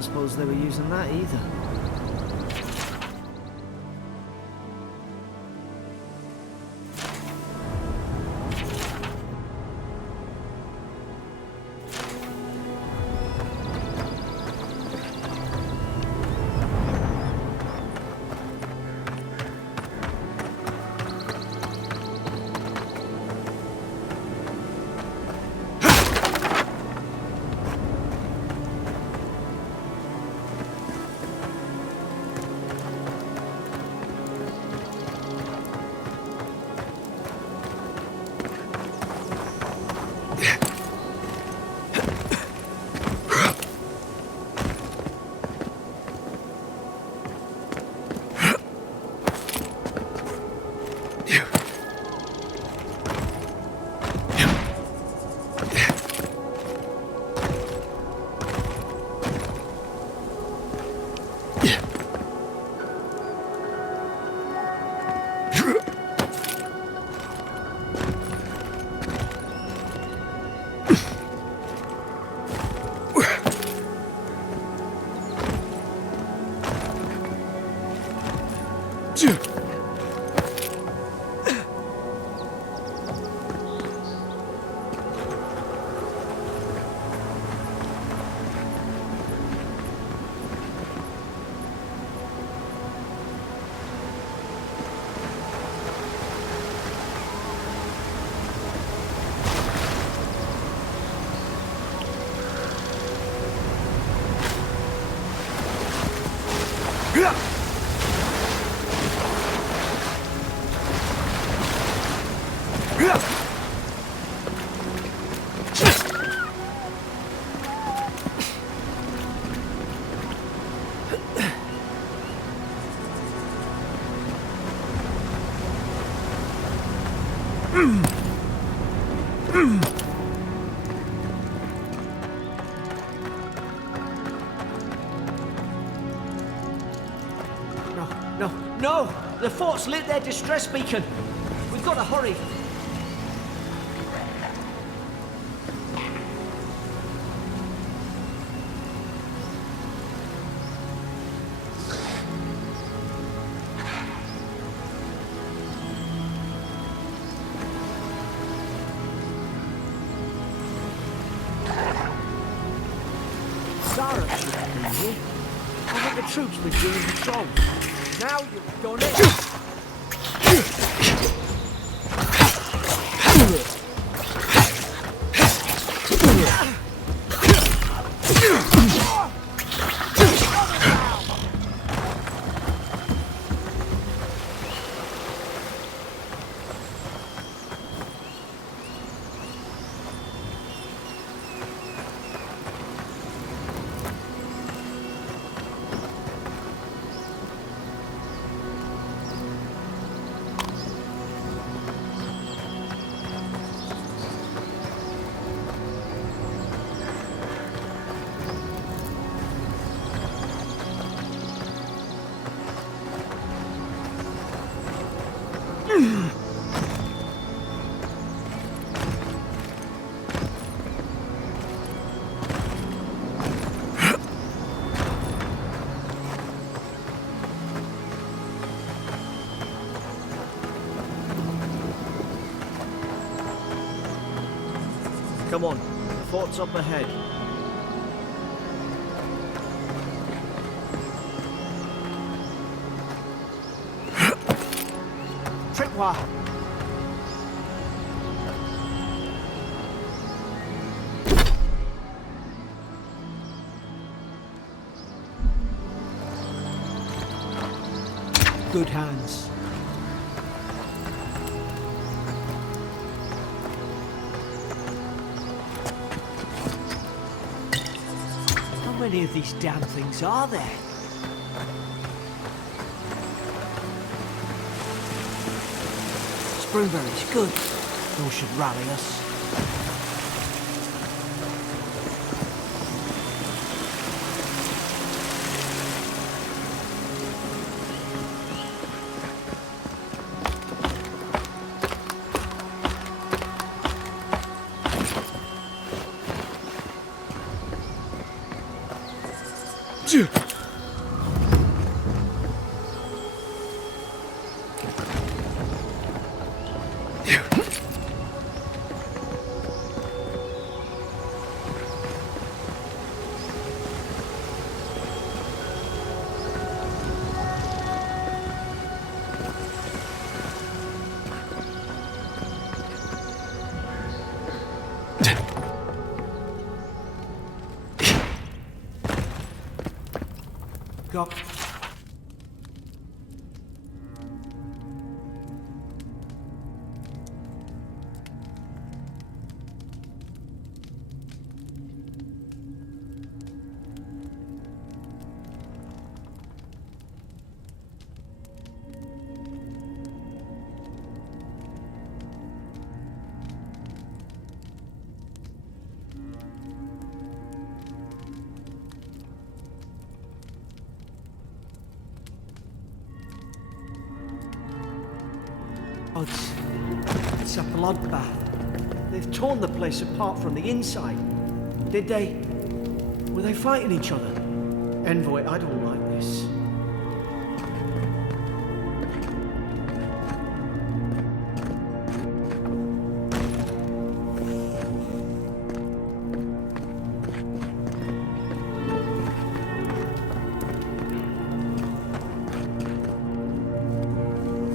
Can't suppose they were using that either. No! The fort's lit their distress beacon! We've got to hurry! Sarah should have been here. I think the troops been doing patrol. Now you've done it! Come on, the fort's up ahead. Tripwire! Good hands. How many of these damn things are there? Springberries, good. Those should rally us. Got... Oh, it's a bloodbath. They've torn the place apart from the inside. Did they... Were they fighting each other? Envoy, I don't like this.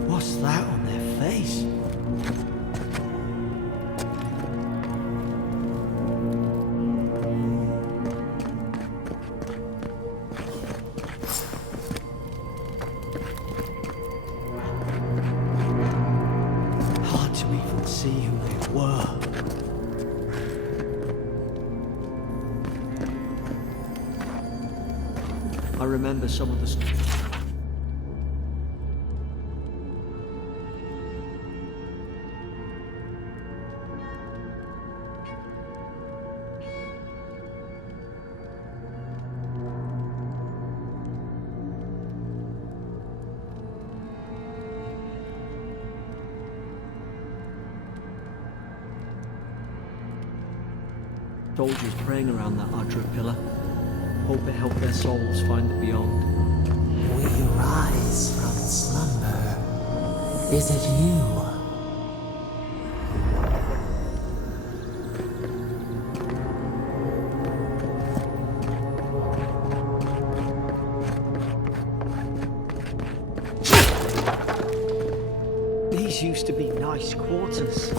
What's that on their face? Hard to even see who they were. I remember some of the stuff. Soldiers praying around that Adra pillar. Hope it helped their souls find the beyond. We rise from slumber. Is it you? These used to be nice quarters.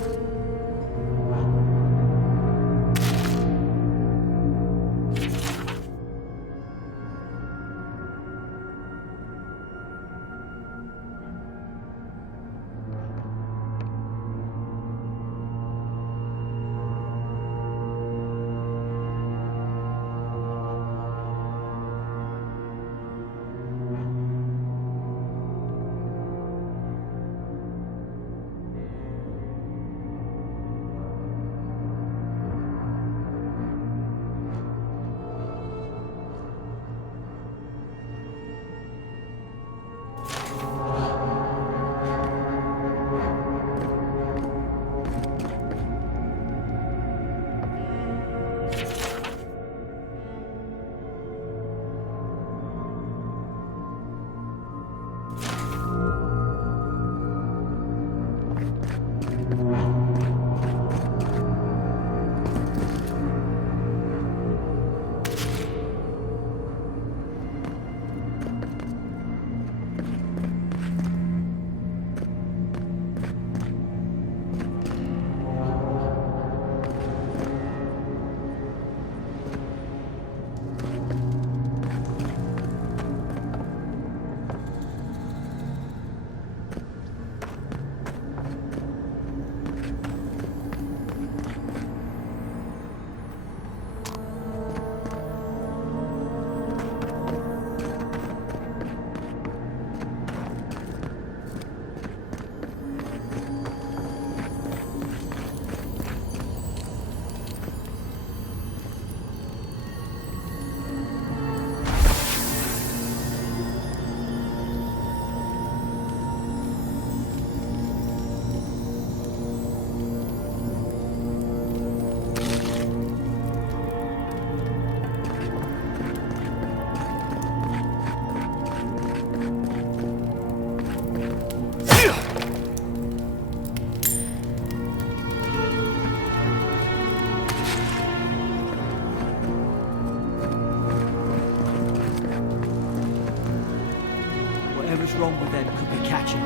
Whatever's wrong with them could be catching.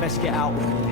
Best get out of here.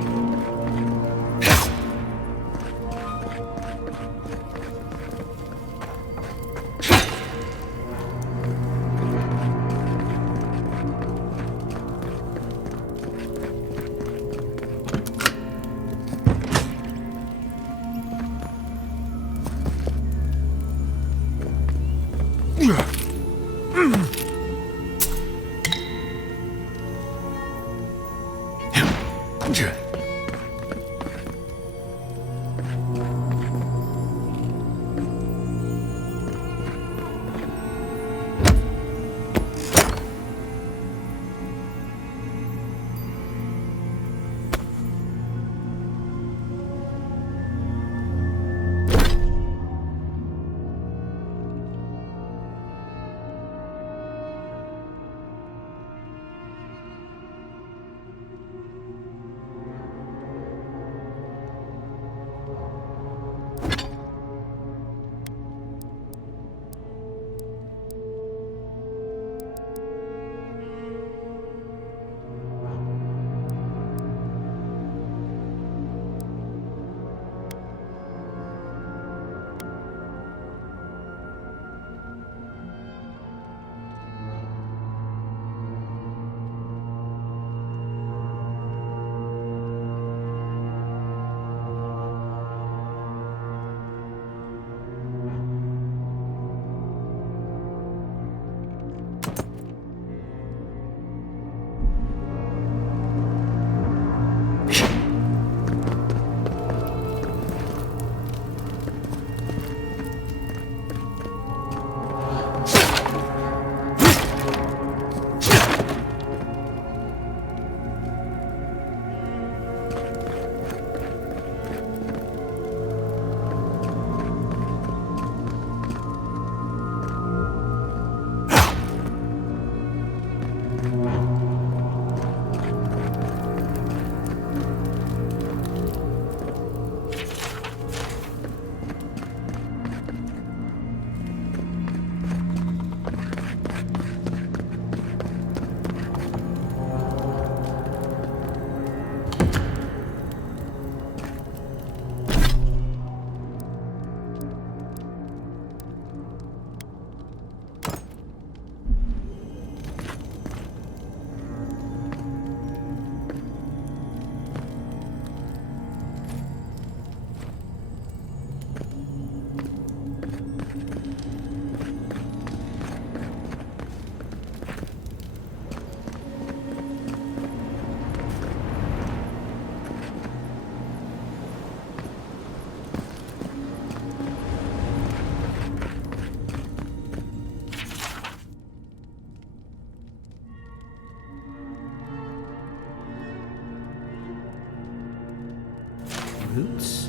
Roots?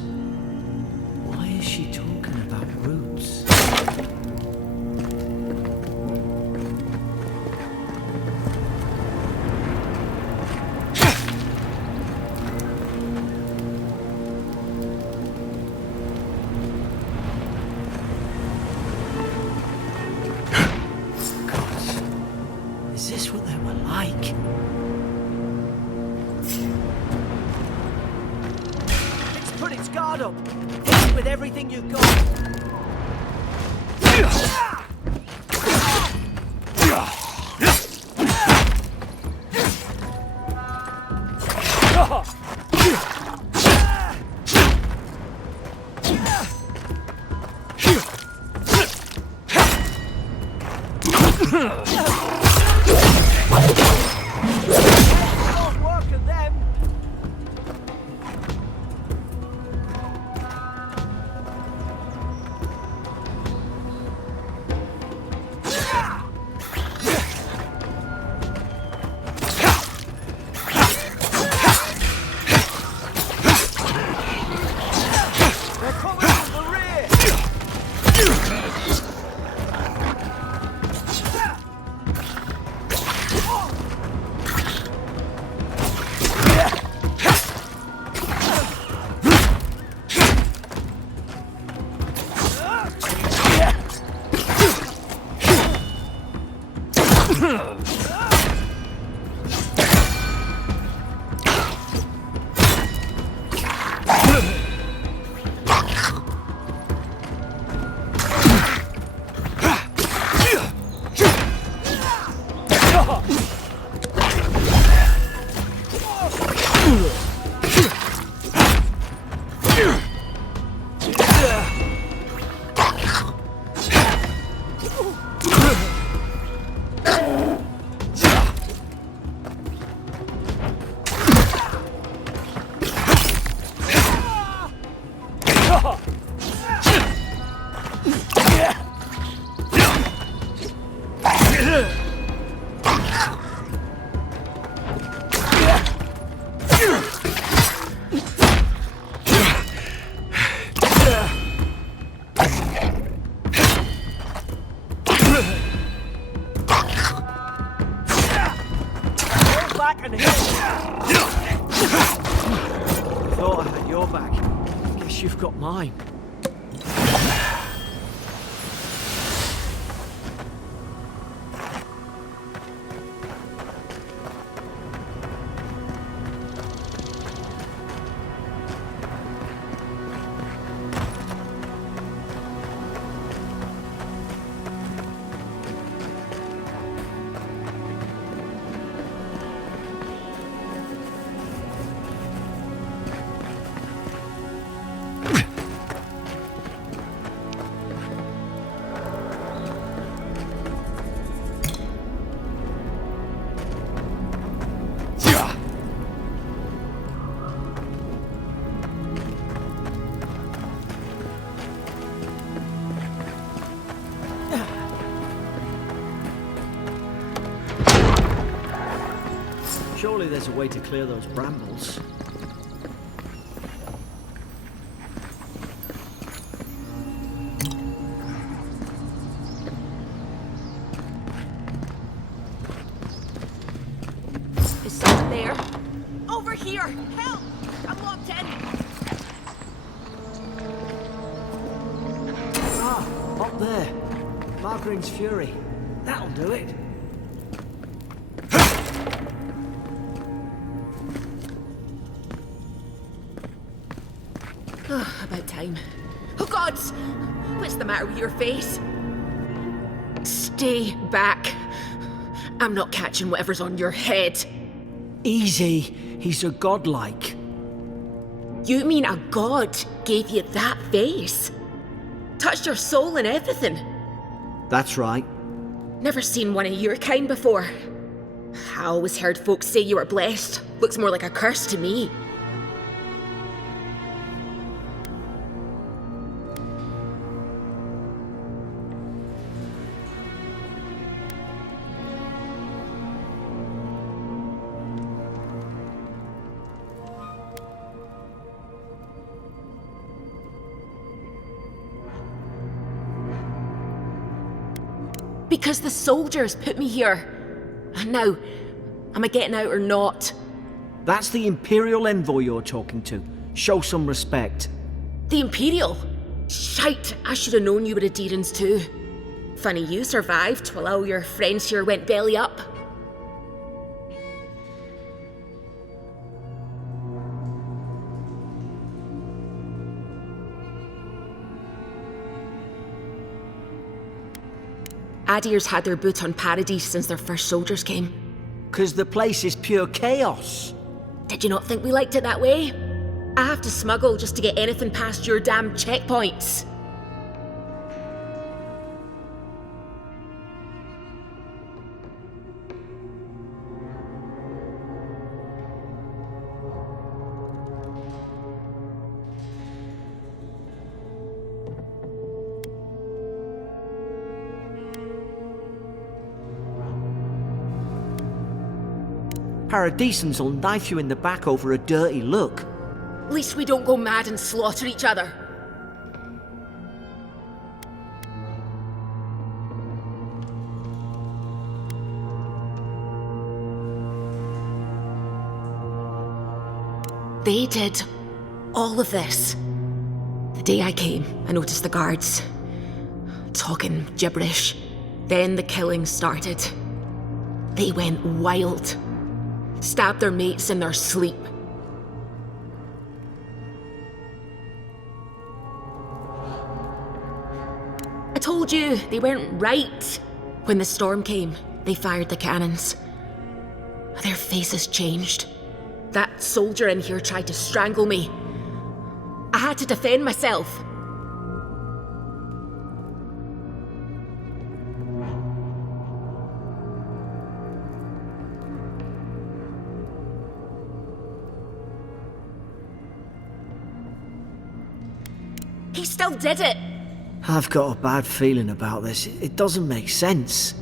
Why is she talking about roots? God, is this what they were like? Put its guard up. Hit it with everything you've got. Don't work at them. back and hit. Thought I had your back. Guess you've got mine. Surely there's a way to clear those brambles. Is someone there? Over here! Help! I'm locked in! Ah, up there. Margarine's Fury. That'll do it. About time. Oh gods! What's the matter with your face? Stay back. I'm not catching whatever's on your head. Easy. He's a godlike. You mean a god gave you that face? Touched your soul and everything? That's right. Never seen one of your kind before. I always heard folks say you were blessed. Looks more like a curse to me. Because the soldiers put me here. Now, am I getting out or not? That's the Imperial envoy you're talking to. Show some respect. The Imperial? Shite, I should have known you were a Deerans too. Funny you survived while all your friends here went belly up. Adir's had their boot on Paradise since their first soldiers came. 'Cause the place is pure chaos. Did you not think we liked it that way? I have to smuggle just to get anything past your damn checkpoints. Paradisans will knife you in the back over a dirty look. At least we don't go mad and slaughter each other. They did all of this. The day I came, I noticed the guards talking gibberish. Then the killing started. They went wild. Stabbed their mates in their sleep. I told you, they weren't right. When the storm came, they fired the cannons. Their faces changed. That soldier in here tried to strangle me. I had to defend myself. He still did it! I've got a bad feeling about this. It doesn't make sense.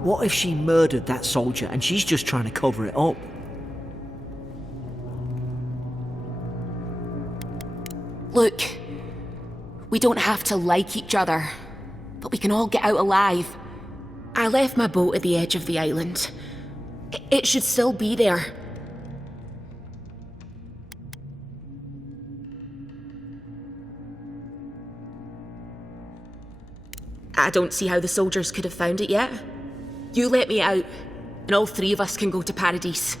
What if she murdered that soldier and she's just trying to cover it up? Look, we don't have to like each other, but we can all get out alive. I left my boat at the edge of the island. It should still be there. I don't see how the soldiers could have found it yet. You let me out, and all three of us can go to Paradise.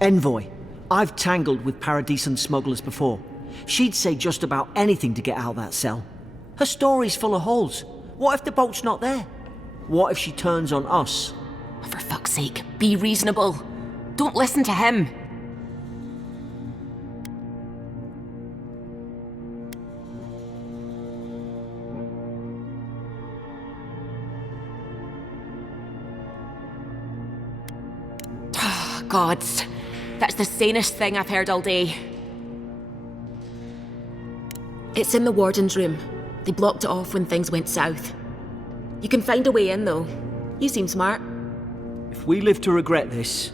Envoy, I've tangled with Paradisan smugglers before. She'd say just about anything to get out of that cell. Her story's full of holes. What if the boat's not there? What if she turns on us? For fuck's sake, be reasonable. Don't listen to him. Gods, that's the sanest thing I've heard all day. It's in the warden's room. They blocked it off when things went south. You can find a way in, though. You seem smart. If we live to regret this...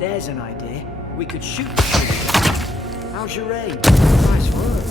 There's an idea. We could shoot the tree. How's your aim? Nice work.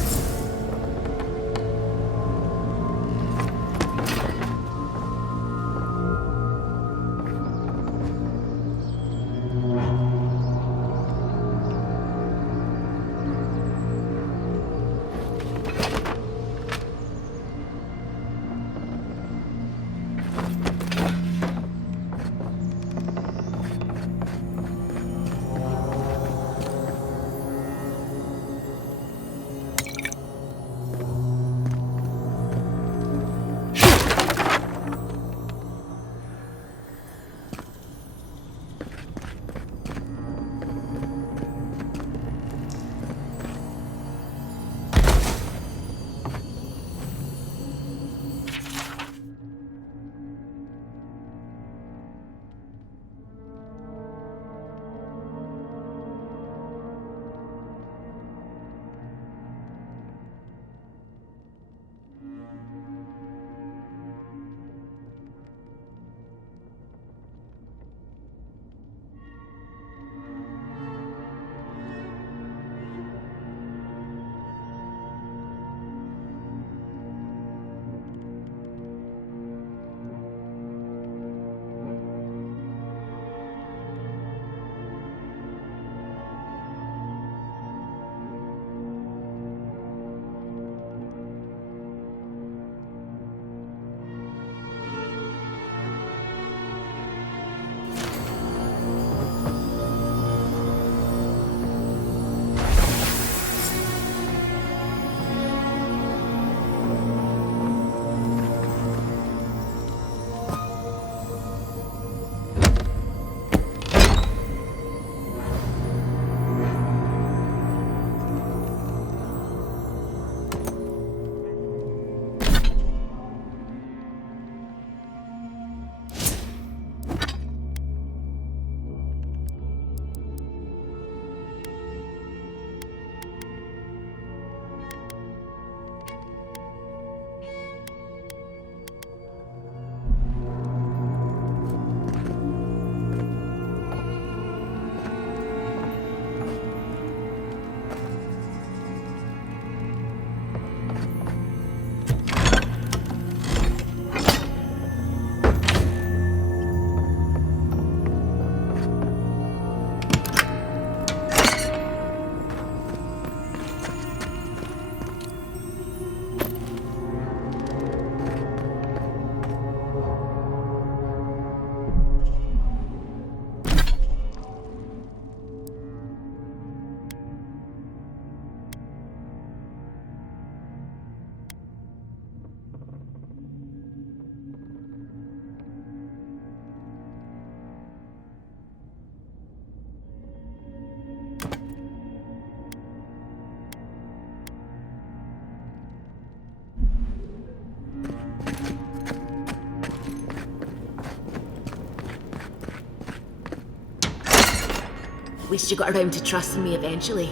At least you got around to trusting me eventually.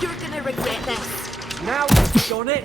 You're gonna regret this. Now you've done it.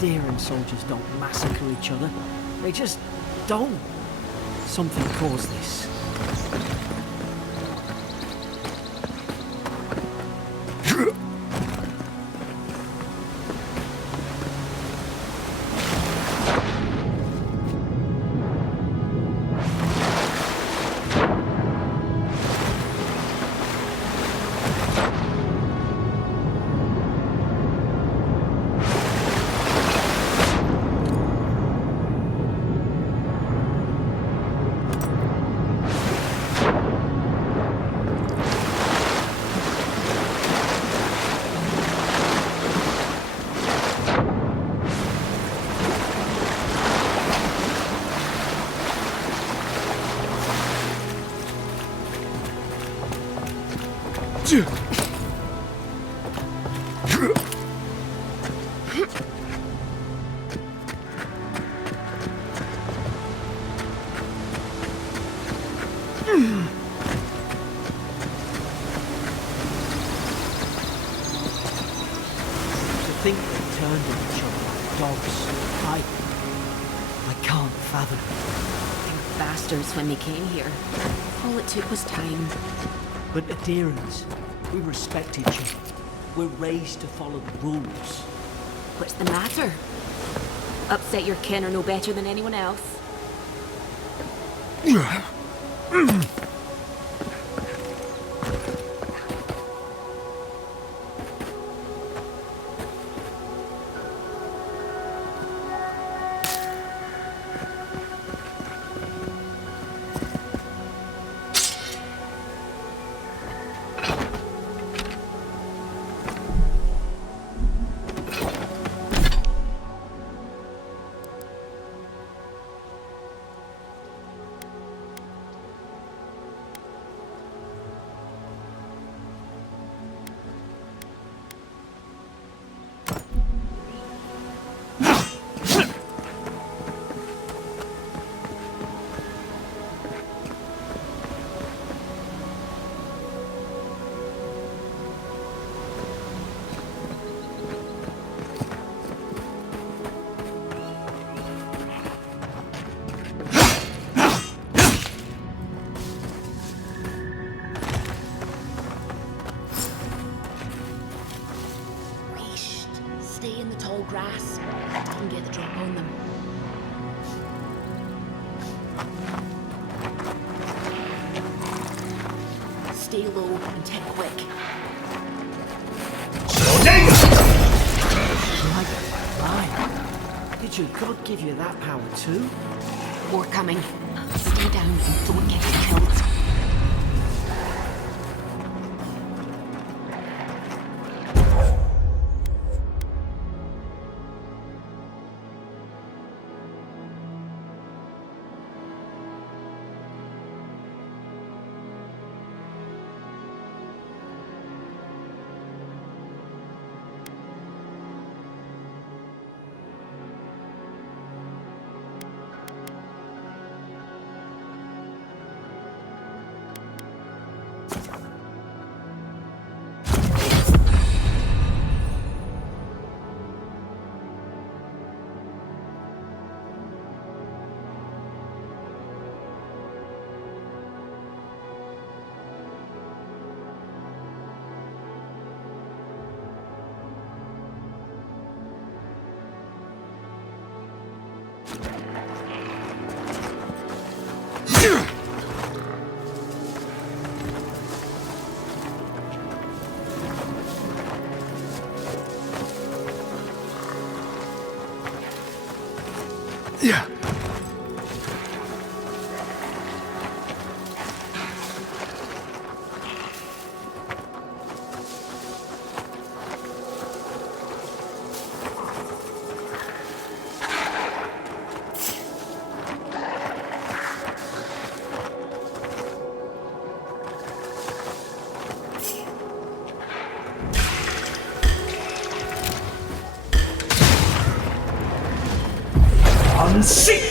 Adherent soldiers don't massacre each other. They just don't. Something caused this. Think they turned on each other like dogs. I can't fathom it. They're bastards when they came here. All it took was time. But adherents, we respect each other. We're raised to follow the rules. What's the matter? Upset your kin are no better than anyone else. grass. Didn't get the drop on them. Stay low and take quick. Did your god give you that power too? More coming. Stay down and don't get killed. Yeah. Seek!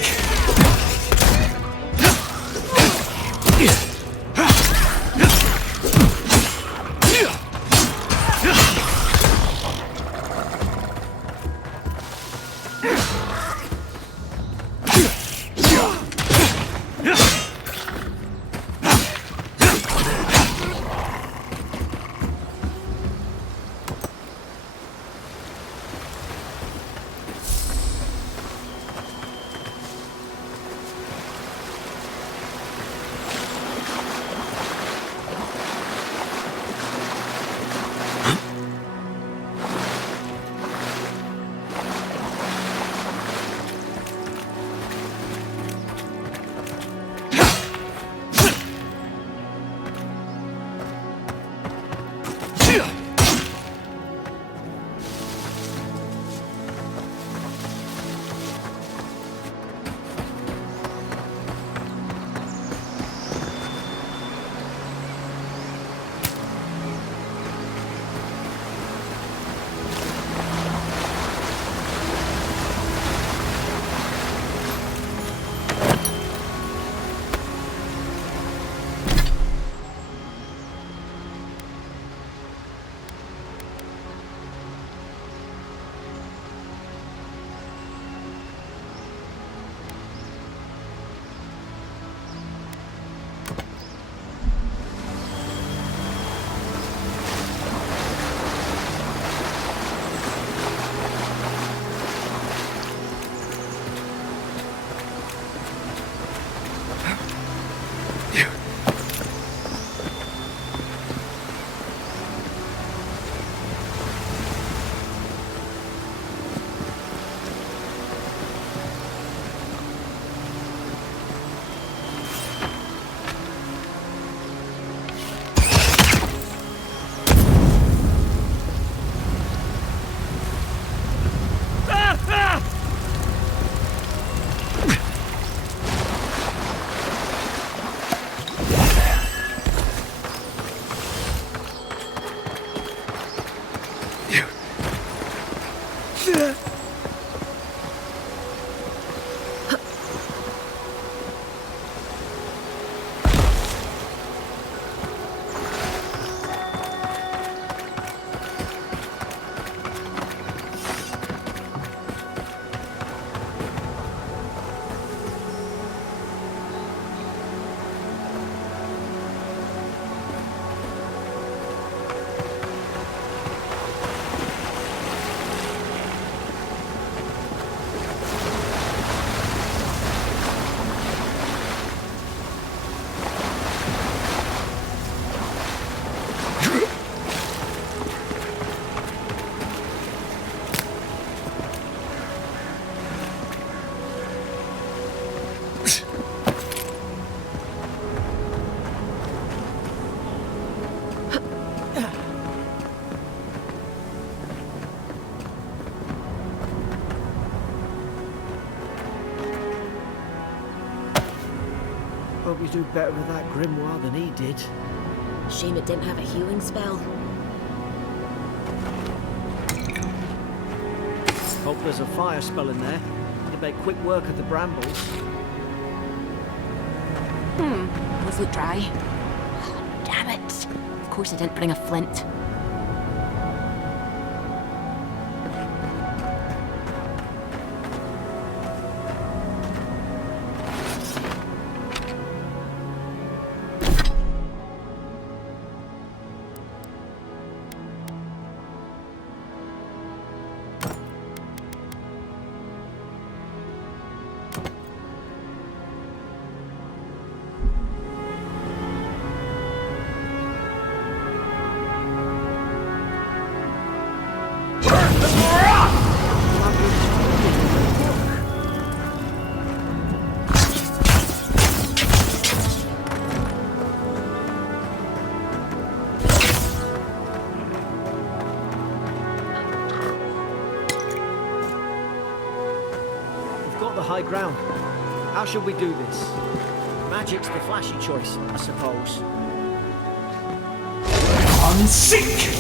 Hope you do better with that grimoire than he did. Shame it didn't have a healing spell. Hope there's a fire spell in there. It'd make quick work of the brambles. Was it dry? Oh, damn it. Of course I didn't bring a flint. High ground. How should we do this? Magic's the flashy choice, I suppose. Unsink!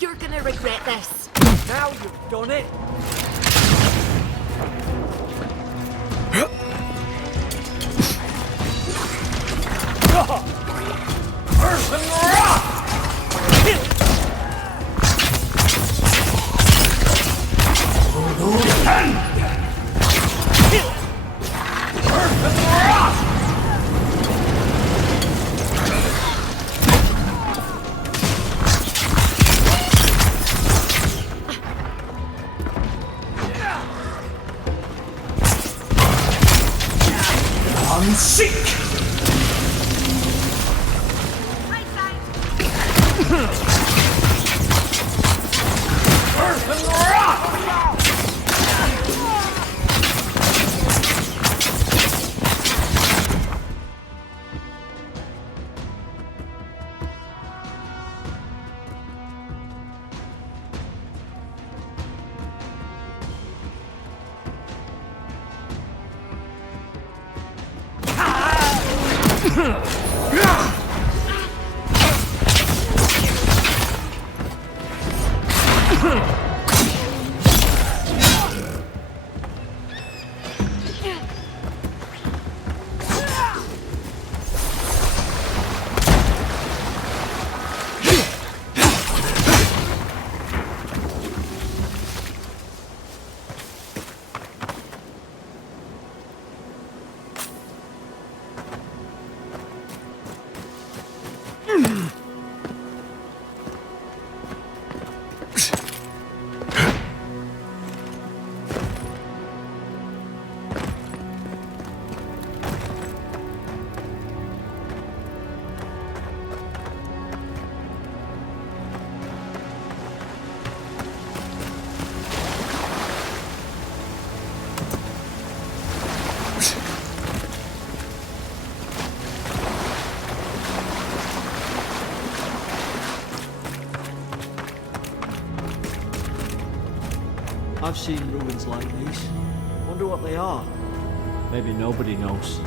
You're gonna regret this. Now you've done it! Unsink! I've seen ruins like these. Wonder what they are. Maybe nobody knows.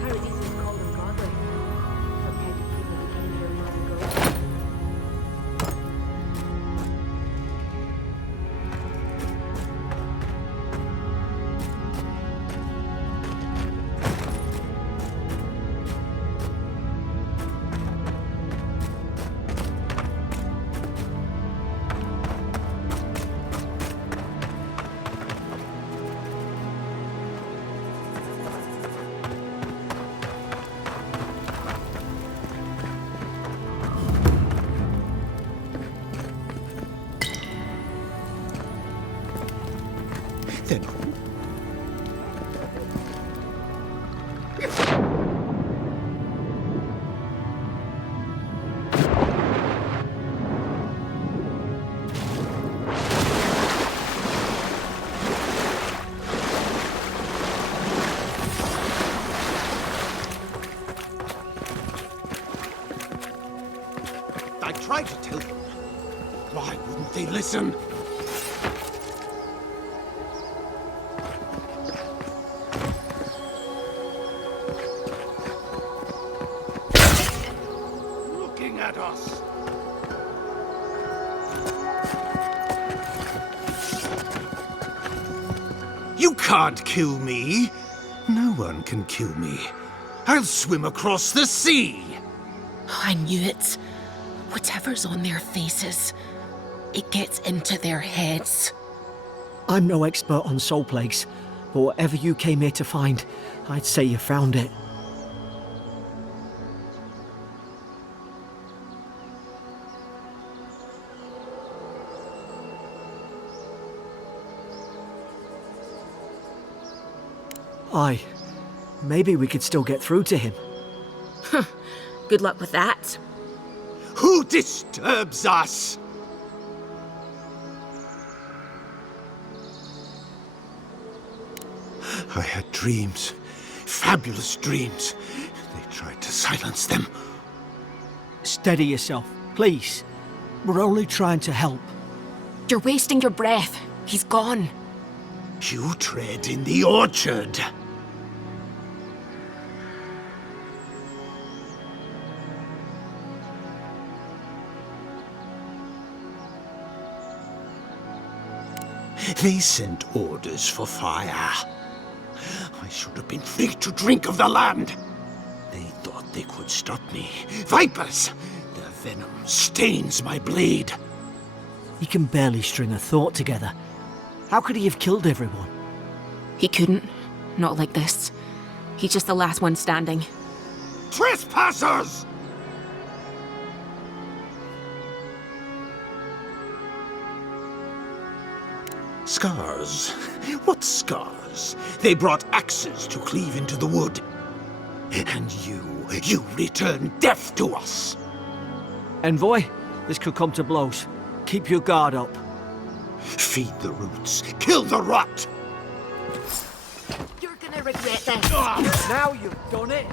Paradises call them godly. Some kind of people who came here long ago. Then I tried to tell them. Why wouldn't they listen? us! You can't kill me. No one can kill me. I'll swim across the sea. I knew it. Whatever's on their faces, it gets into their heads. I'm no expert on soul plagues, but whatever you came here to find, I'd say you found it. Aye. Maybe we could still get through to him. Good luck with that. Who disturbs us? I had dreams. Fabulous dreams. They tried to silence them. Steady yourself, please. We're only trying to help. You're wasting your breath. He's gone. You tread in the orchard. They sent orders for fire. I should have been free to drink of the land. They thought they could stop me. Vipers! Their venom stains my blade. He can barely string a thought together. How could he have killed everyone? He couldn't. Not like this. He's just the last one standing. Trespassers! Scars? What scars? They brought axes to cleave into the wood. And you return death to us. Envoy, this could come to blows. Keep your guard up. Feed the roots, kill the rot! You're gonna regret this. Now you've done it.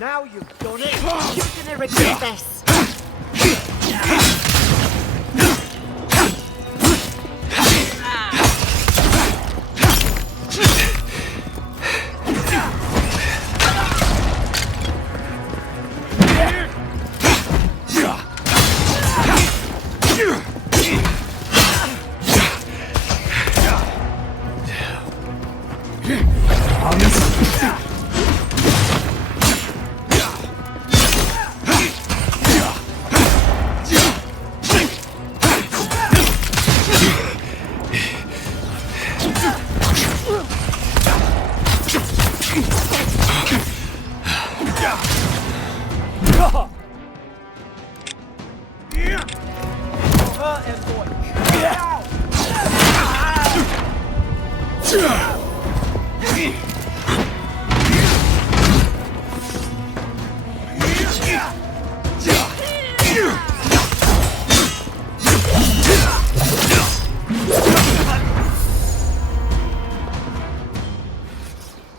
Now you've done it. You're gonna regret this.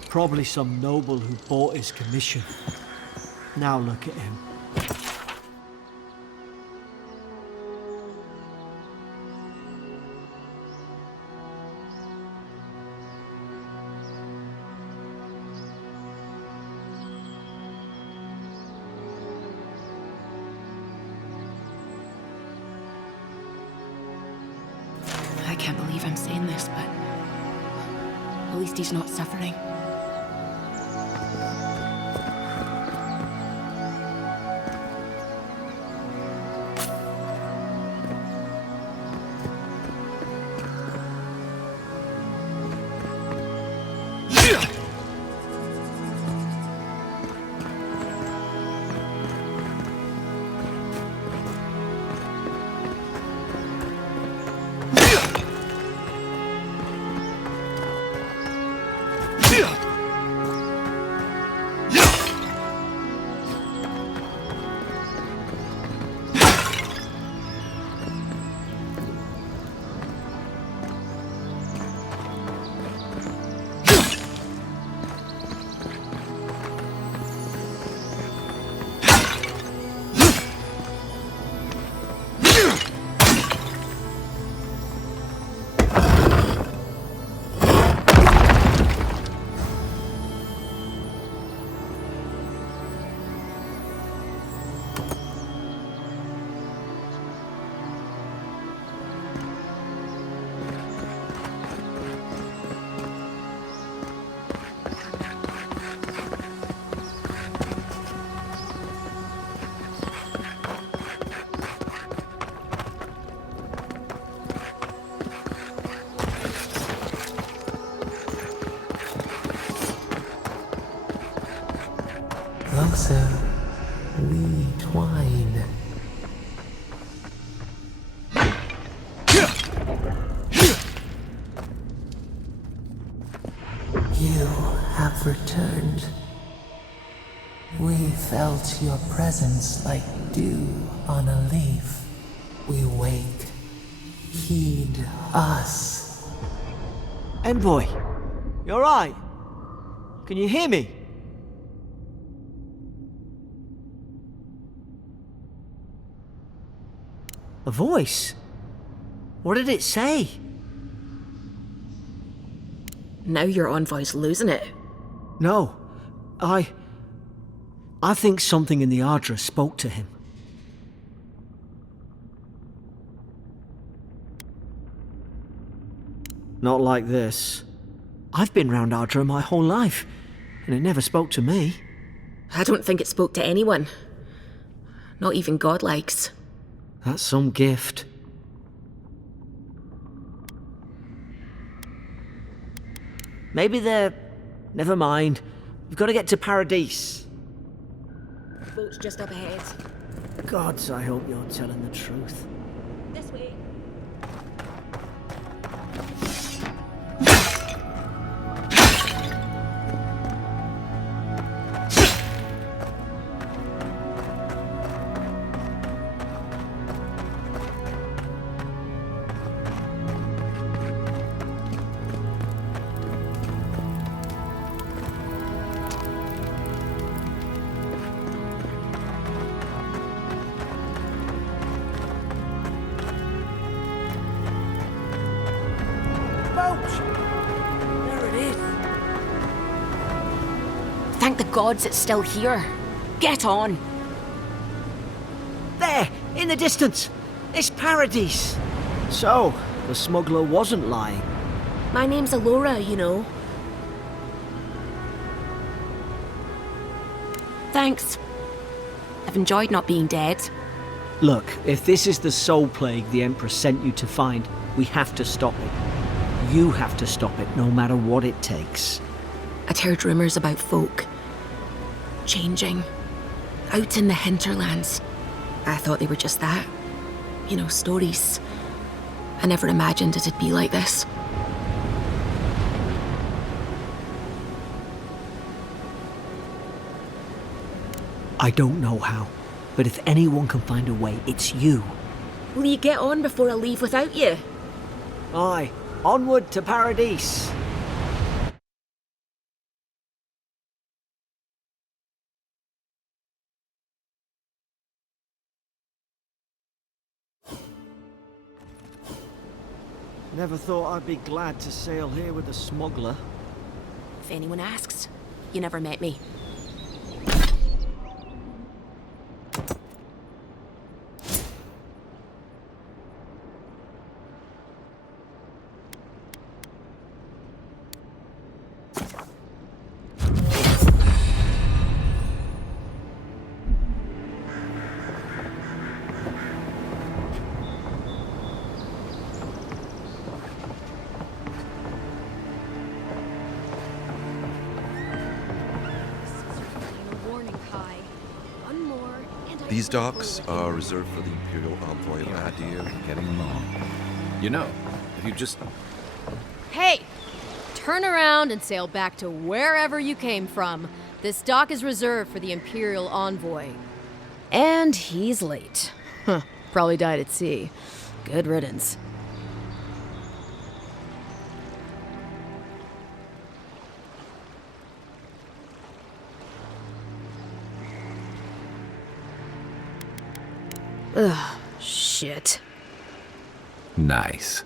Probably some noble who bought his commission. Now look at him. I can't believe I'm saying this, but at least he's not suffering. Closer we twine. You have returned. We felt your presence like dew on a leaf. We wake. Heed us. Envoy, you alright? Can you hear me? A voice? What did it say? Now your envoy's losing it. No, I think something in the Ardra spoke to him. Not like this. I've been round Ardra my whole life, and it never spoke to me. I don't think it spoke to anyone. Not even godlikes. That's some gift. Maybe they're... Never mind. We've got to get to Paradise. Boat's just up ahead. Gods, I hope you're telling the truth. This way. There it is. Thank the gods it's still here. Get on. There, in the distance. It's Paradise. So, the smuggler wasn't lying. My name's Alora, you know. Thanks. I've enjoyed not being dead. Look, if this is the soul plague the Empress sent you to find, we have to stop it. You have to stop it, no matter what it takes. I'd heard rumours about folk changing out in the hinterlands. I thought they were just that. You know, stories. I never imagined it'd be like this. I don't know how, But if anyone can find a way, it's you. Will you get on before I leave without you? Aye, onward to Paradise. Never thought I'd be glad to sail here with a smuggler. If anyone asks, you never met me. These docks are reserved for the Imperial envoy lad. Idea of getting along. You know, if you just... Hey! Turn around and sail back to wherever you came from. This dock is reserved for the Imperial envoy. And he's late. Huh, probably died at sea. Good riddance. Ugh, shit. Nice.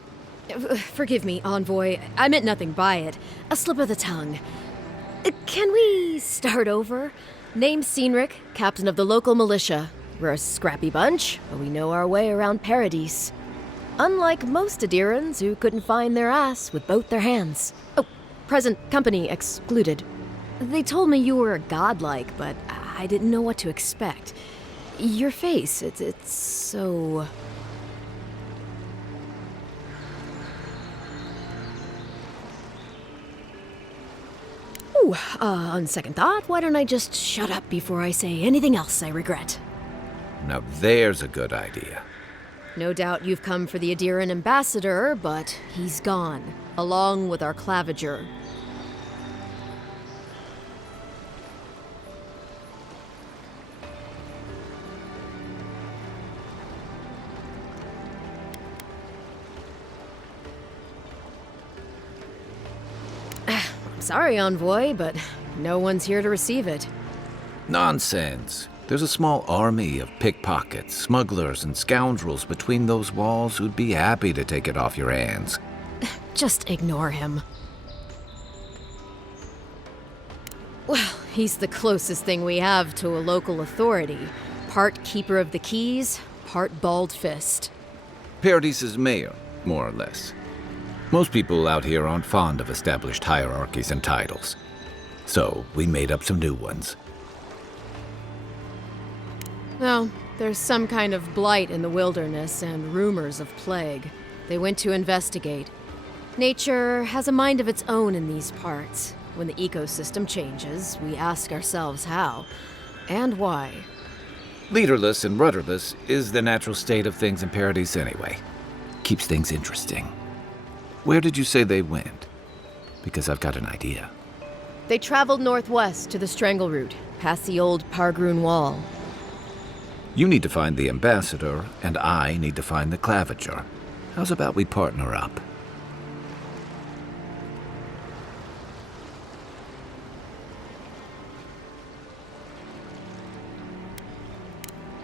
Forgive me, envoy. I meant nothing by it. A slip of the tongue. Can we start over? Name's Cynric, captain of the local militia. We're a scrappy bunch, but we know our way around Paradise. Unlike most Adirans who couldn't find their ass with both their hands. Oh, present company excluded. They told me you were godlike, but I didn't know what to expect. Your face, it's so... Ooh, on second thought, why don't I just shut up before I say anything else I regret? Now there's a good idea. No doubt you've come for the Adiran ambassador, but he's gone, along with our claviger. Sorry, envoy, but no one's here to receive it. Nonsense. There's a small army of pickpockets, smugglers, and scoundrels between those walls who'd be happy to take it off your hands. Just ignore him. Well, he's the closest thing we have to a local authority. Part keeper of the keys, part bald fist. Paradise's mayor, more or less. Most people out here aren't fond of established hierarchies and titles. So we made up some new ones. Well, there's some kind of blight in the wilderness and rumors of plague. They went to investigate. Nature has a mind of its own in these parts. When the ecosystem changes, we ask ourselves how and why. Leaderless and rudderless is the natural state of things in Paradise anyway. Keeps things interesting. Where did you say they went? Because I've got an idea. They traveled northwest to the Strangle Route, past the old Pargroon Wall. You need to find the ambassador, and I need to find the claviger. How's about we partner up?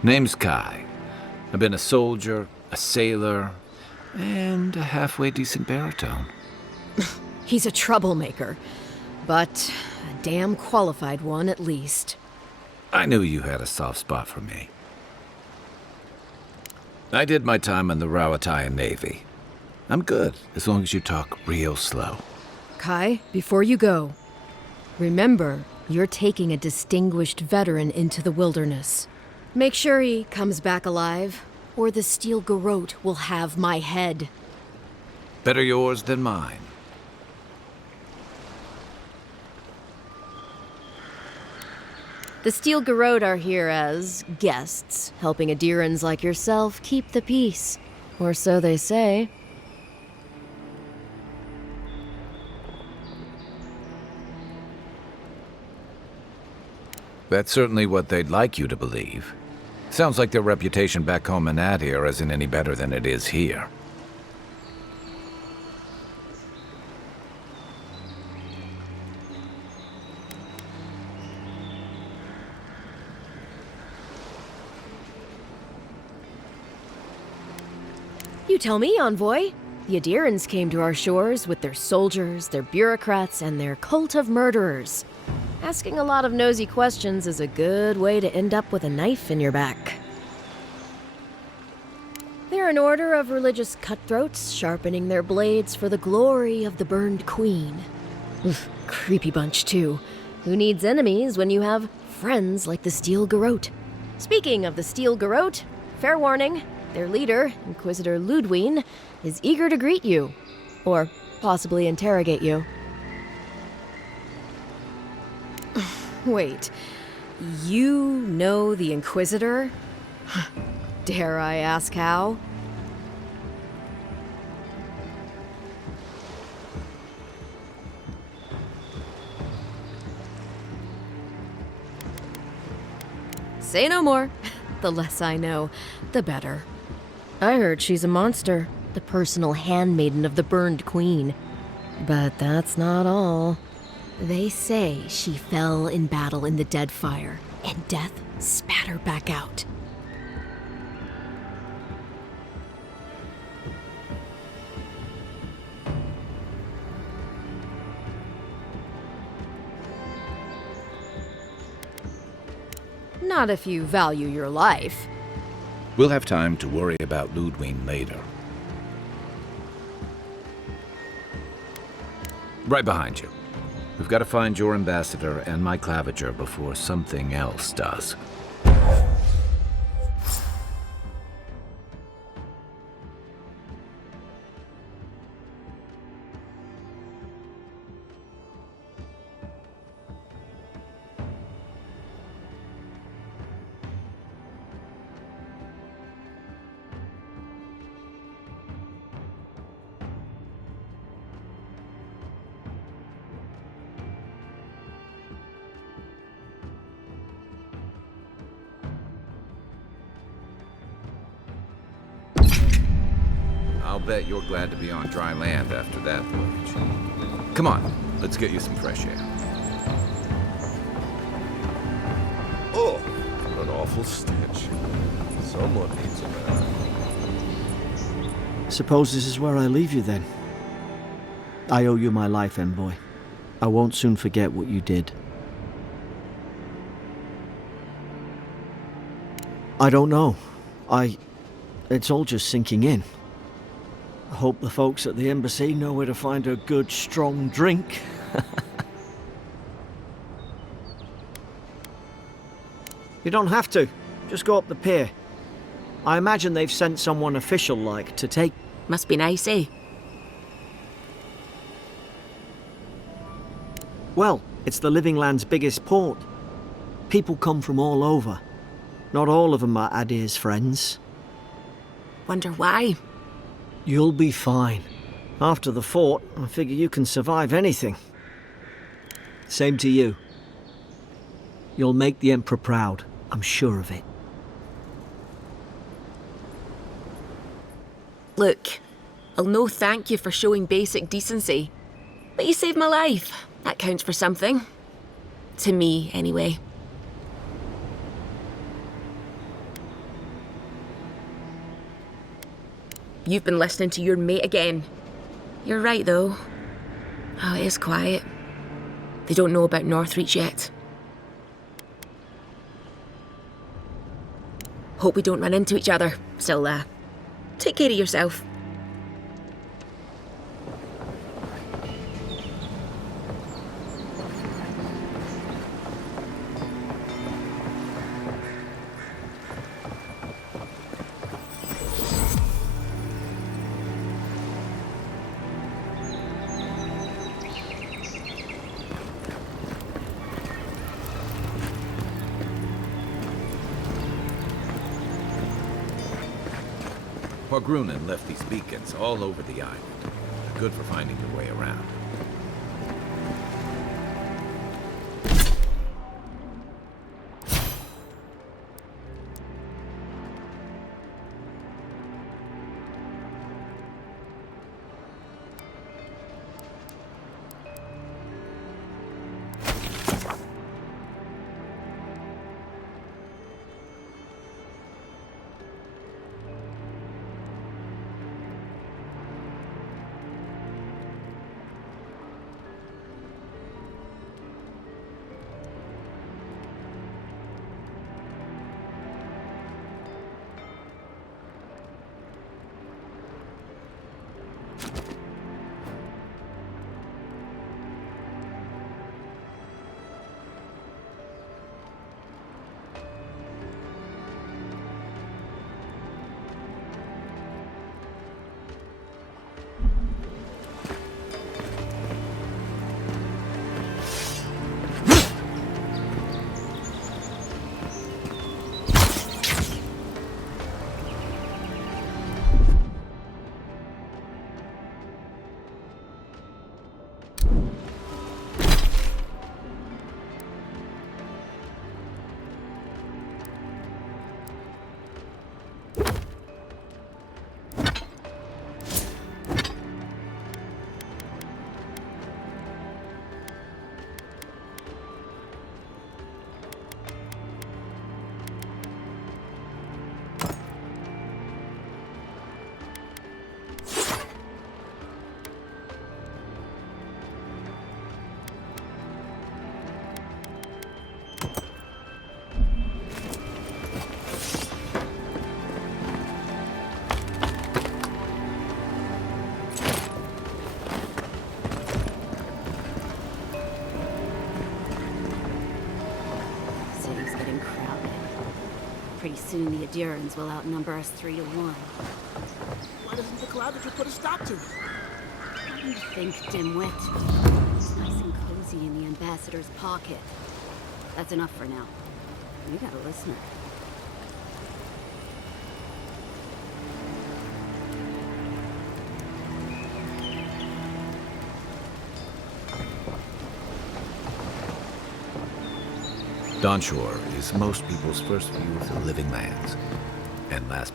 Name's Kai. I've been a soldier, a sailor, and a halfway decent baritone. He's a troublemaker, but a damn qualified one at least. I knew you had a soft spot for me. I did my time in the Rawatayan Navy. I'm good, as long as you talk real slow. Kai, before you go, remember, you're taking a distinguished veteran into the wilderness. Make sure he comes back alive, or the steel garrote will have my head. Better yours than mine. The steel garrote are here as guests, helping Adirans like yourself keep the peace. Or so they say. That's certainly what they'd like you to believe. Sounds like their reputation back home in Adir isn't any better than it is here. You tell me, Envoy. The Adirans came to our shores with their soldiers, their bureaucrats, and their cult of murderers. Asking a lot of nosy questions is a good way to end up with a knife in your back. They're an order of religious cutthroats, sharpening their blades for the glory of the burned queen. Oof, creepy bunch, too. Who needs enemies when you have friends like the Steel Garrote? Speaking of the Steel Garrote, fair warning, their leader, Inquisitor Ludwine, is eager to greet you. Or possibly interrogate you. Wait, you know the Inquisitor? Dare I ask how? Say no more. The less I know, the better. I heard she's a monster, the personal handmaiden of the burned queen. But that's not all. They say she fell in battle in the Deadfire, and death spat her back out. Not if you value your life. We'll have time to worry about Ludwine later. Right behind you. We've got to find your ambassador and my claviger before something else does. I'll bet you're glad to be on dry land after that voyage. Come on, let's get you some fresh air. Oh, what an awful stench. Someone needs a man. Suppose this is where I leave you then. I owe you my life, Envoy. I won't soon forget what you did. I don't know. It's all just sinking in. I hope the folks at the embassy know where to find a good, strong drink. You don't have to. Just go up the pier. I imagine they've sent someone official-like to take... Must be nice, eh? Well, it's the Living Land's biggest port. People come from all over. Not all of them are Adir's friends. Wonder why? You'll be fine. After the fort, I figure you can survive anything. Same to you. You'll make the Emperor proud, I'm sure of it. Look, I'll no thank you for showing basic decency. But you saved my life. That counts for something. To me, anyway. You've been listening to your mate again. You're right, though. Oh, it is quiet. They don't know about Northreach yet. Hope we don't run into each other. Still, take care of yourself. Grunin left these beacons all over the island. They're good for finding your way around. soon the Adurans will outnumber us 3-1. Why doesn't the Clavager put a stop to it? What do you think, dimwit? It's nice and cozy in the Ambassador's pocket. That's enough for now. You got a listener. Dawnshore is most people's first view of the living lands, and last.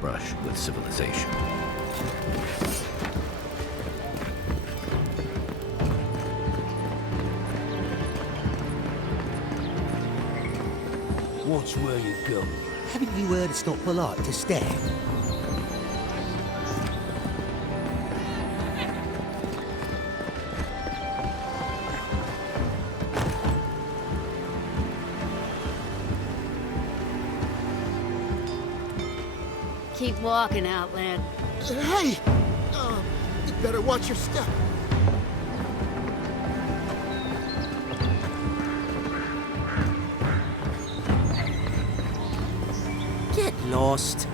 Brush with civilization. Watch where you go. Haven't you heard it's not polite to stare? Keep walking, Outland. Hey! You better watch your step. Get lost.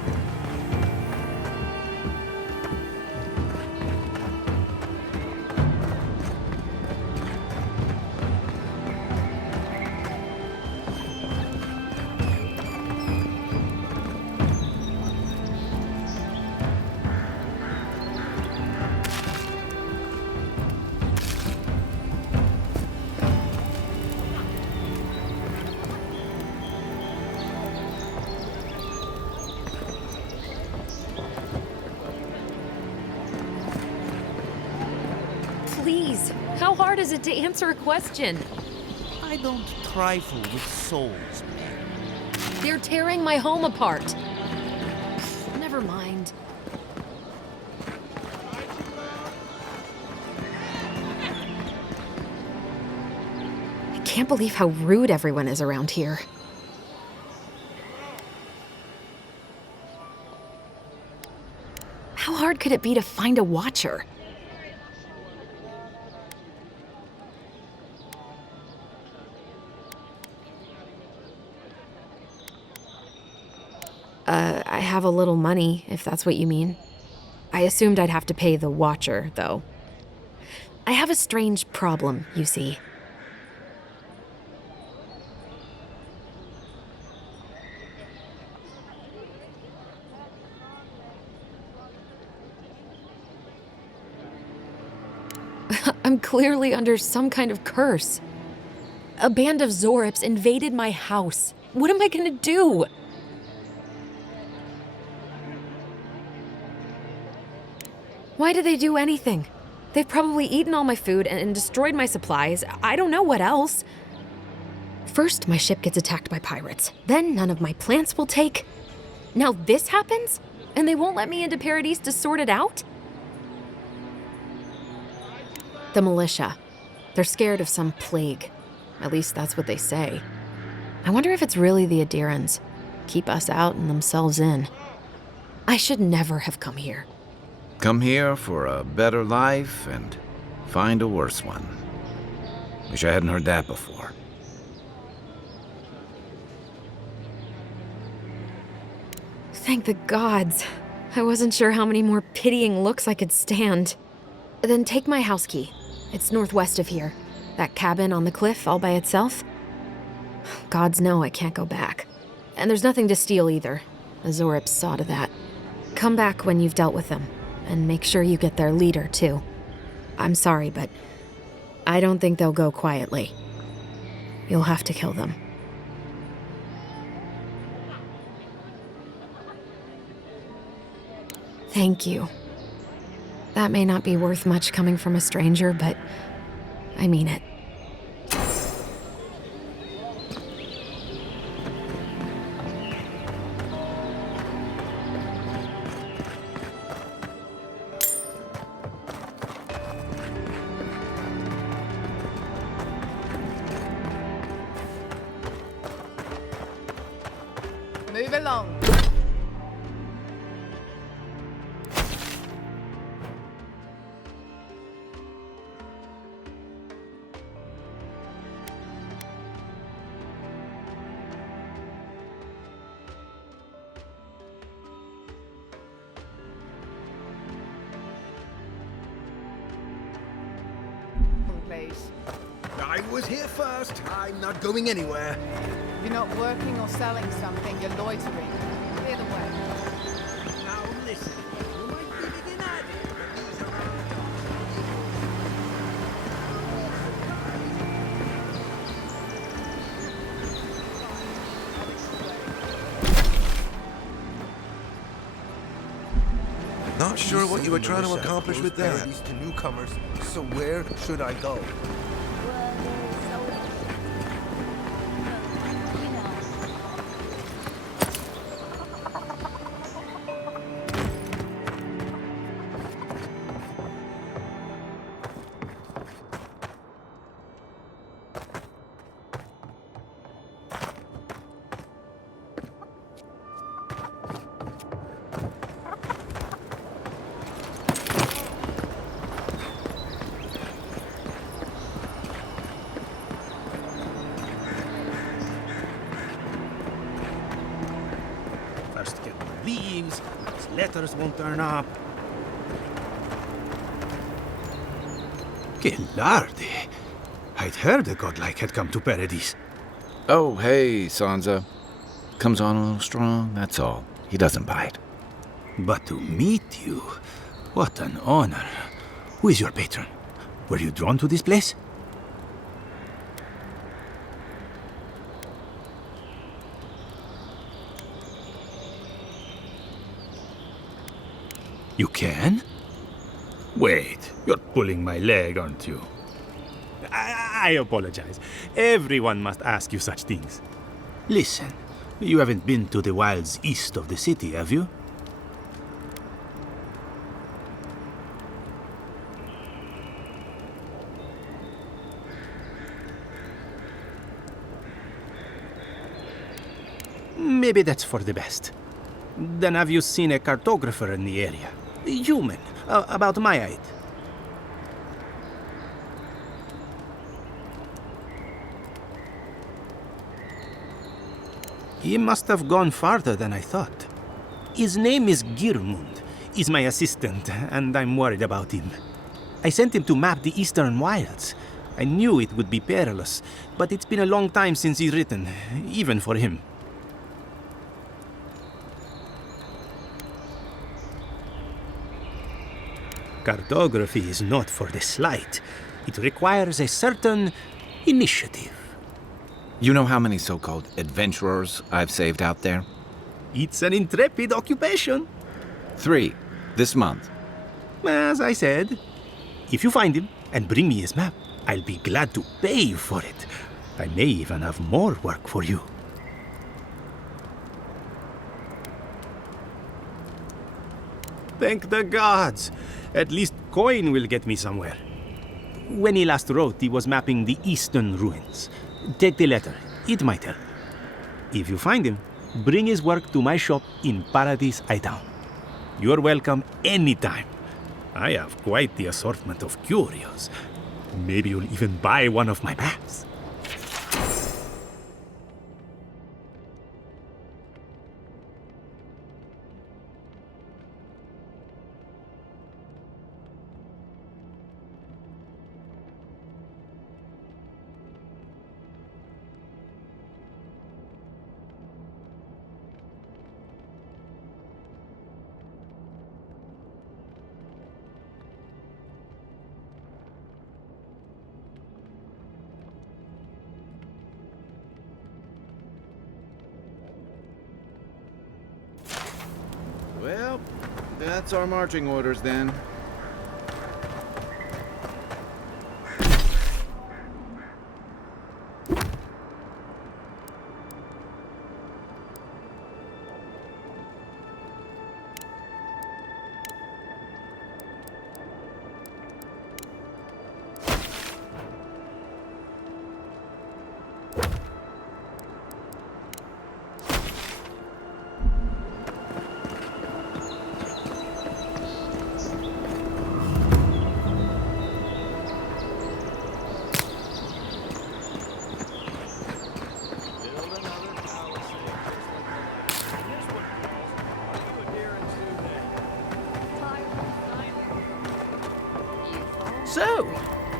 Please, how hard is it to answer a question? I don't trifle with souls, man. They're tearing my home apart. Never mind. I can't believe how rude everyone is around here. How hard could it be to find a watcher? I have a little money, if that's what you mean. I assumed I'd have to pay the watcher, though. I have a strange problem, you see. I'm clearly under some kind of curse. A band of Zorips invaded my house. What am I gonna do? Why did they do anything? They've probably eaten all my food and destroyed my supplies. I don't know what else. First, my ship gets attacked by pirates. Then none of my plants will take. Now this happens? And they won't let me into Paradise to sort it out? The militia. They're scared of some plague. At least that's what they say. I wonder if it's really the Adirans. Keep us out and themselves in. I should never have come here. Come here for a better life and find a worse one. Wish I hadn't heard that before. Thank the gods. I wasn't sure how many more pitying looks I could stand. Then take my house key. It's northwest of here. That cabin on the cliff all by itself. Gods know I can't go back. And there's nothing to steal either. Azorip saw to that. Come back when you've dealt with them, and make sure you get their leader, too. I'm sorry, but I don't think they'll go quietly. You'll have to kill them. Thank you. That may not be worth much coming from a stranger, but I mean it. Move along. Please. I was here first. I'm not going anywhere. You're not working or selling something, you're loitering. Clear the way. Now listen. You might be an idea, but these are our Not sure what you were trying to accomplish with that. Parodies to newcomers, so where should I go? First get the leaves, these letters won't turn up. Que larde. I'd heard a godlike had come to Paradise. Oh, hey, Sansa. Comes on a little strong, that's all. He doesn't bite. But to meet you, what an honor. Who is your patron? Were you drawn to this place? You can? Wait, you're pulling my leg, aren't you? I apologize. Everyone must ask you such things. Listen, you haven't been to the wilds east of the city, have you? Maybe that's for the best. Then have you seen a cartographer in the area? Human, about my height. He must have gone farther than I thought. His name is Girmund. He's my assistant, and I'm worried about him. I sent him to map the eastern wilds. I knew it would be perilous, but it's been a long time since he's written, even for him. Cartography is not for the slight. It requires a certain initiative. You know how many so-called adventurers I've saved out there? It's an intrepid occupation. 3, this month. As I said, if you find him and bring me his map, I'll be glad to pay you for it. I may even have more work for you. Thank the gods! At least Coin will get me somewhere. When he last wrote, he was mapping the eastern ruins. Take the letter. It might help. If you find him, bring his work to my shop in Paradise Town. You're welcome anytime. I have quite the assortment of curios. Maybe you'll even buy one of my baths. Well, that's our marching orders then. So,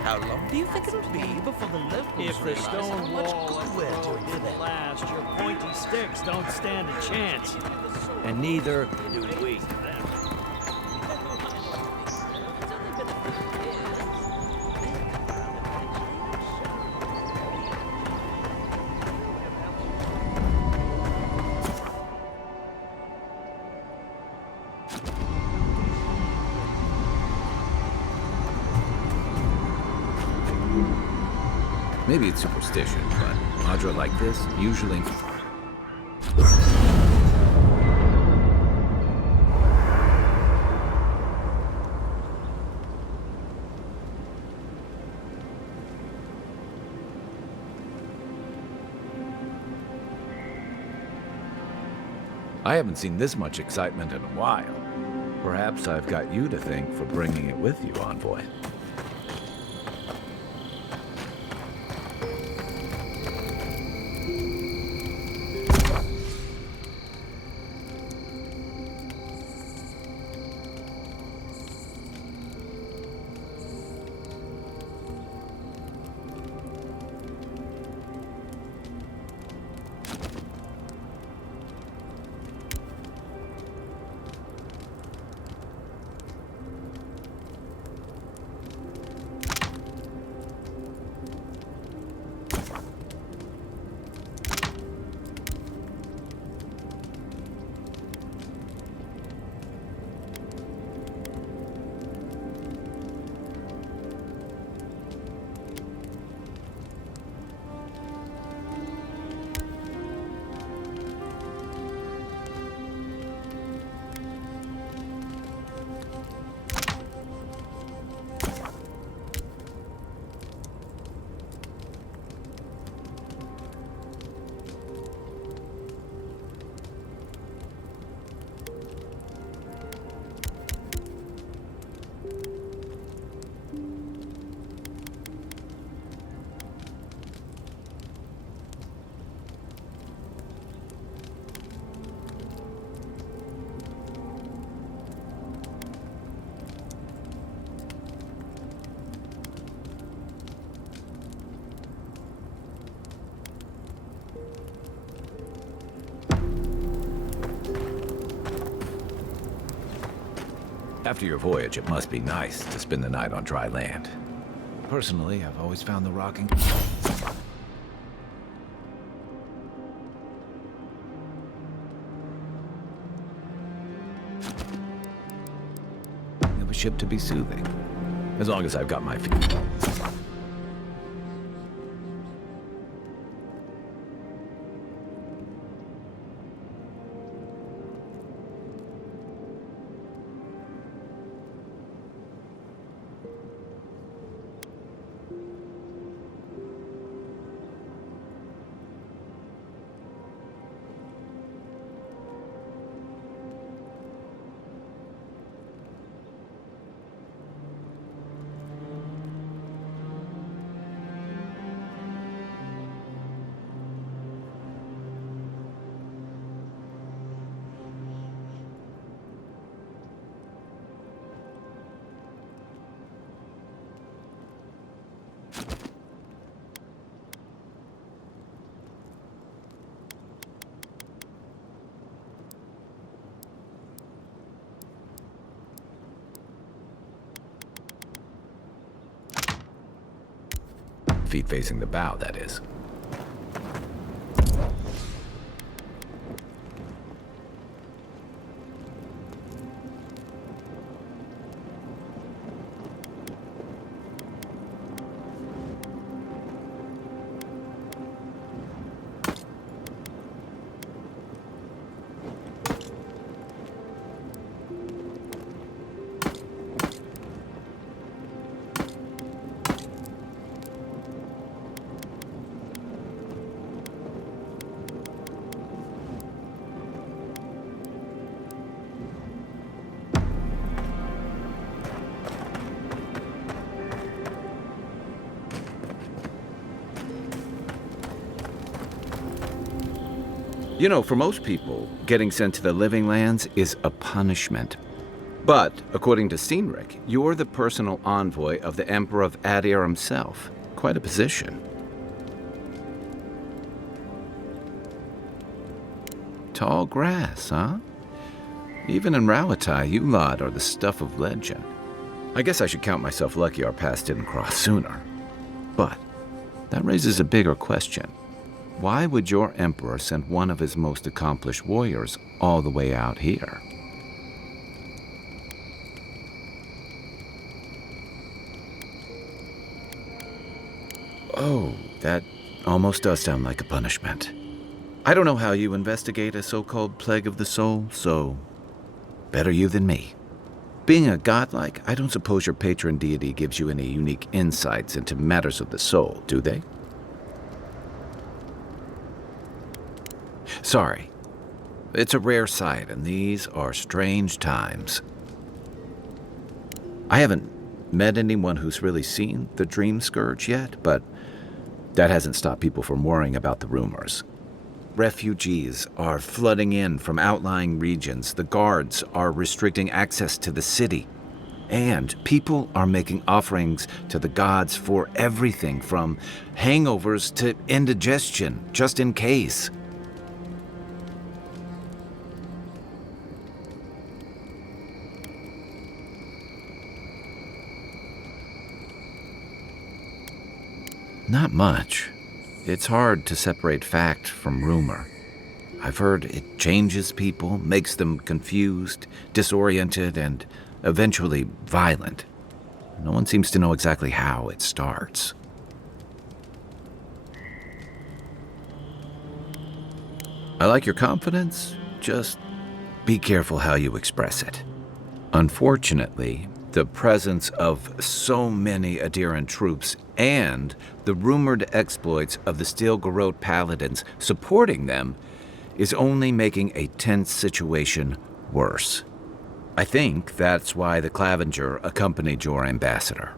how long do you think it'll be before the locals If the realize stone how much wall good and the we're road doing for didn't them? last, your pointy sticks don't stand a chance. And neither do we. Maybe it's superstition, but Madra like this usually... I haven't seen this much excitement in a while. Perhaps I've got you to thank for bringing it with you, Envoy. After your voyage, it must be nice to spend the night on dry land. Personally, I've always found the rocking of a ship to be soothing, as long as I've got my feet. Feet facing the bow, that is. You know, for most people, getting sent to the Living Lands is a punishment. But, according to Cynric, you're the personal envoy of the Emperor of Adir himself. Quite a position. Tall grass, huh? Even in Rawatai, you lot are the stuff of legend. I guess I should count myself lucky our paths didn't cross sooner. But that raises a bigger question. Why would your emperor send one of his most accomplished warriors all the way out here? Oh, that almost does sound like a punishment. I don't know how you investigate a so-called plague of the soul, so better you than me. Being a godlike, I don't suppose your patron deity gives you any unique insights into matters of the soul, do they? Sorry. It's a rare sight, and these are strange times. I haven't met anyone who's really seen the Dream Scourge yet, but that hasn't stopped people from worrying about the rumors. Refugees are flooding in from outlying regions. The guards are restricting access to the city. And people are making offerings to the gods for everything from hangovers to indigestion, just in case. Not much. It's hard to separate fact from rumor. I've heard it changes people, makes them confused, disoriented, and eventually violent. No one seems to know exactly how it starts. I like your confidence, just be careful how you express it. Unfortunately, the presence of so many Adiran troops and the rumored exploits of the Steel Garrote paladins supporting them is only making a tense situation worse. I think that's why the Clavenger accompanied your ambassador.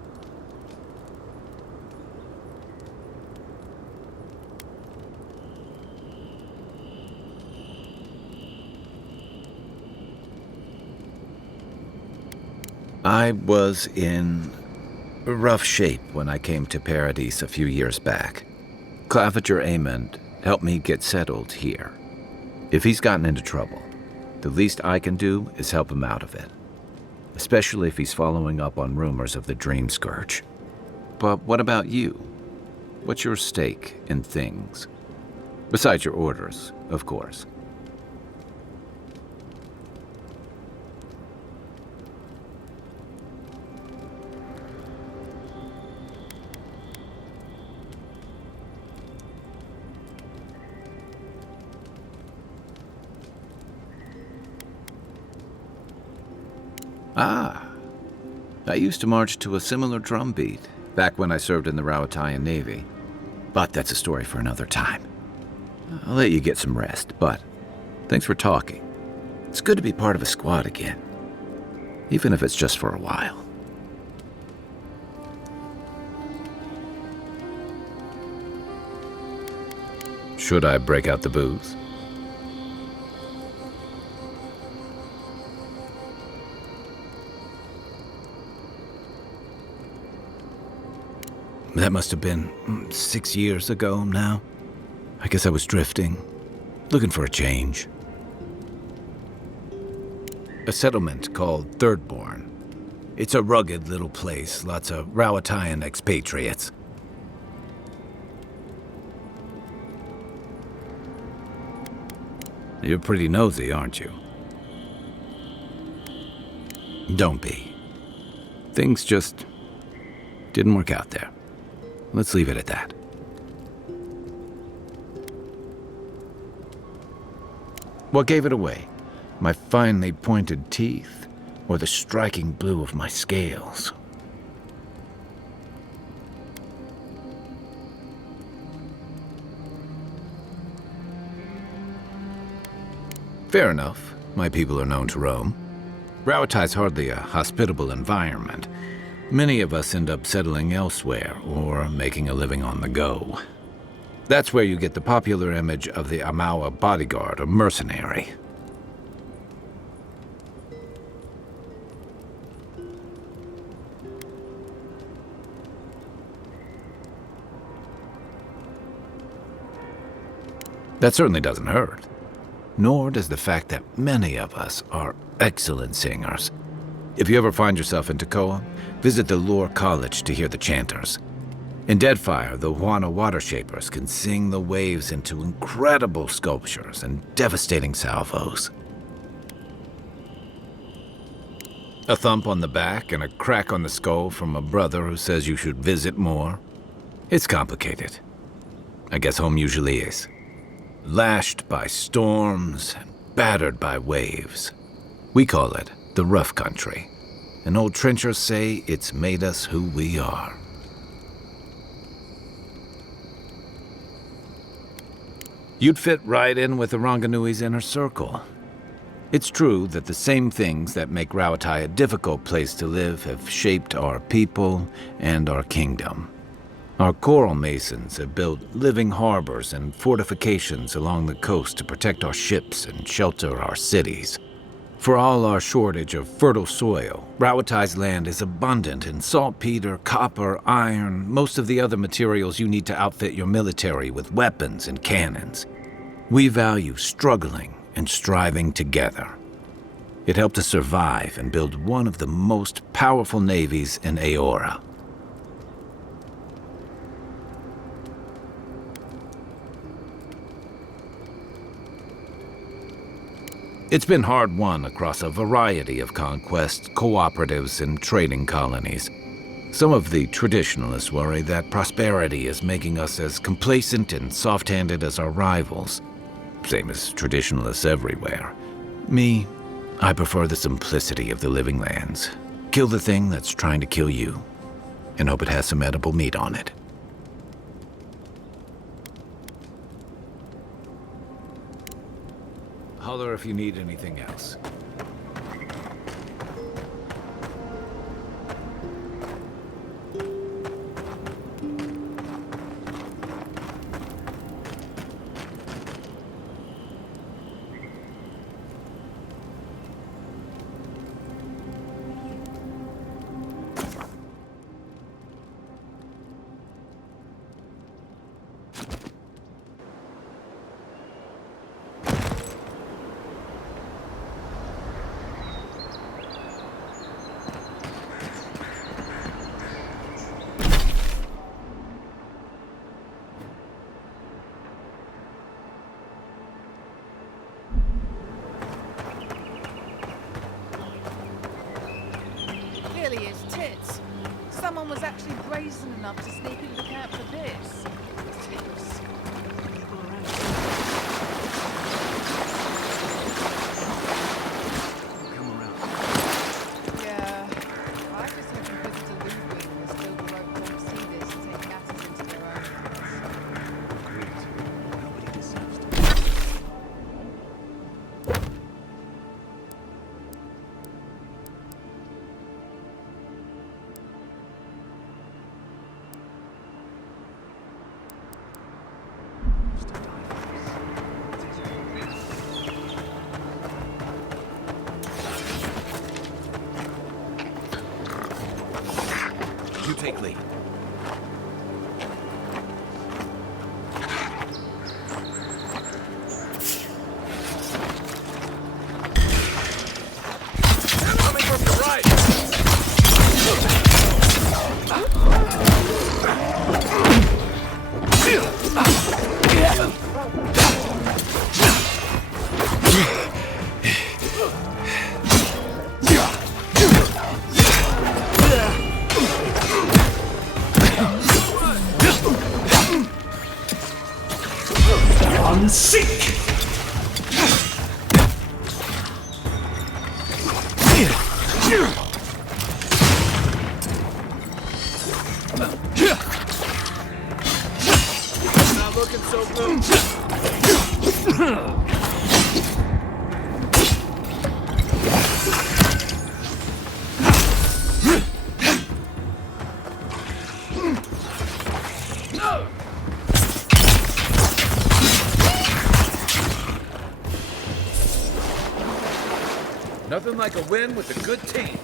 I was in rough shape when I came to Paradise a few years back. Clavenger Amond helped me get settled here. If he's gotten into trouble, the least I can do is help him out of it. Especially if he's following up on rumors of the Dream Scourge. But what about you? What's your stake in things? Besides your orders, of course. Ah, I used to march to a similar drumbeat back when I served in the Rawatayan Navy. But that's a story for another time. I'll let you get some rest, but thanks for talking. It's good to be part of a squad again, even if it's just for a while. Should I break out the booze? That must have been 6 years ago now. I guess I was drifting, looking for a change. A settlement called Thirdborn. It's a rugged little place, lots of Rawatayan expatriates. You're pretty nosy, aren't you? Don't be. Things just didn't work out there. Let's leave it at that. What gave it away? My finely pointed teeth, or the striking blue of my scales? Fair enough. My people are known to roam. Rauatai's hardly a hospitable environment. Many of us end up settling elsewhere or making a living on the go. That's where you get the popular image of the Amawa bodyguard or mercenary. That certainly doesn't hurt. Nor does the fact that many of us are excellent singers. If you ever find yourself in Tekoa, visit the Lore College to hear the chanters. In Deadfire, the Wana water shapers can sing the waves into incredible sculptures and devastating salvos. A thump on the back and a crack on the skull from a brother who says you should visit more. It's complicated. I guess home usually is. Lashed by storms and battered by waves. We call it the rough country. And old trenchers say it's made us who we are. You'd fit right in with the Ranganui's inner circle. It's true that the same things that make Rauatai a difficult place to live have shaped our people and our kingdom. Our coral masons have built living harbors and fortifications along the coast to protect our ships and shelter our cities. For all our shortage of fertile soil, Rauatai's land is abundant in saltpeter, copper, iron, most of the other materials you need to outfit your military with weapons and cannons. We value struggling and striving together. It helped us survive and build one of the most powerful navies in Aora. It's been hard-won across a variety of conquests, cooperatives, and trading colonies. Some of the traditionalists worry that prosperity is making us as complacent and soft-handed as our rivals. Same as traditionalists everywhere. Me, I prefer the simplicity of the living lands. Kill the thing that's trying to kill you, and hope it has some edible meat on it. Holler if you need anything else. Clearly it's tits. Someone was actually brazen enough to sneak into the camp for this. Tits. Yeah, I just hope people to Ludwig and the Silver Rope don't see this and take matters into their own hands. Nobody deserves to. You take lead. Coming from your right. and seek! Not looking so good. Nothing like a win with a good team.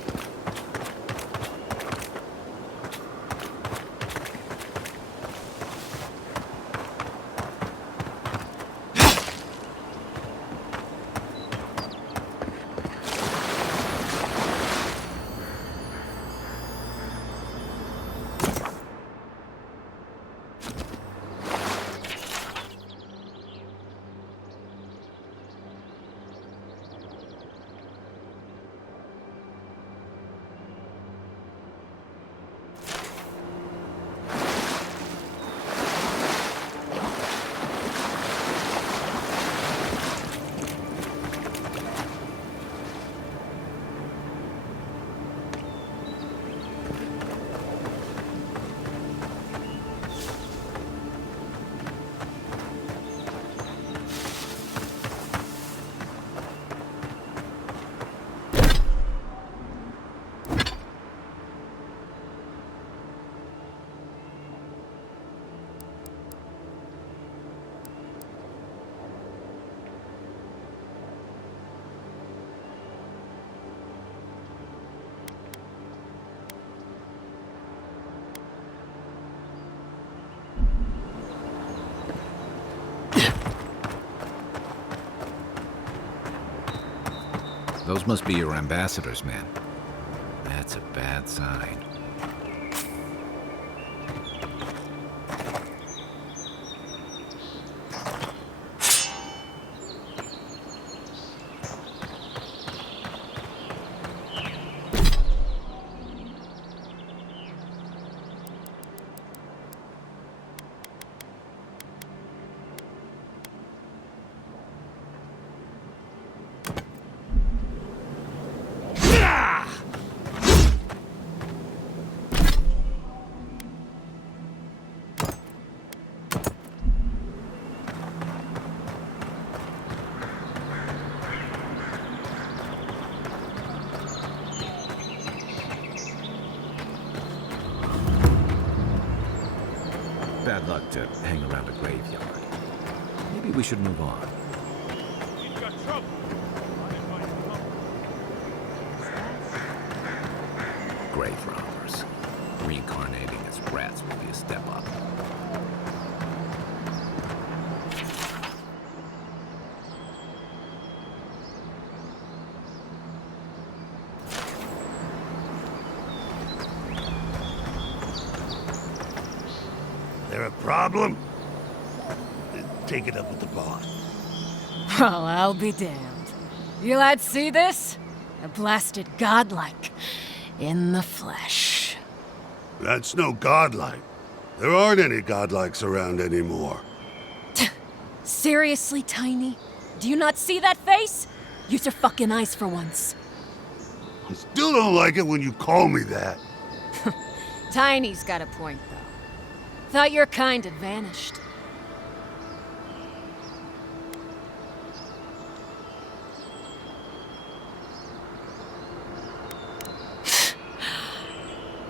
Those must be your ambassadors, man. That's a bad sign. Bad luck to hang around a graveyard. Maybe we should move on. You've got trouble. Grave robbers. Reincarnating as rats will be a step up. There a problem? Take it up with the boss. Well, I'll be damned. You lads see this? A blasted godlike. In the flesh. That's no godlike. There aren't any godlikes around anymore. Seriously, Tiny? Do you not see that face? Use your fucking eyes for once. I still don't like it when you call me that. Tiny's got a point, though. Thought your kind had vanished.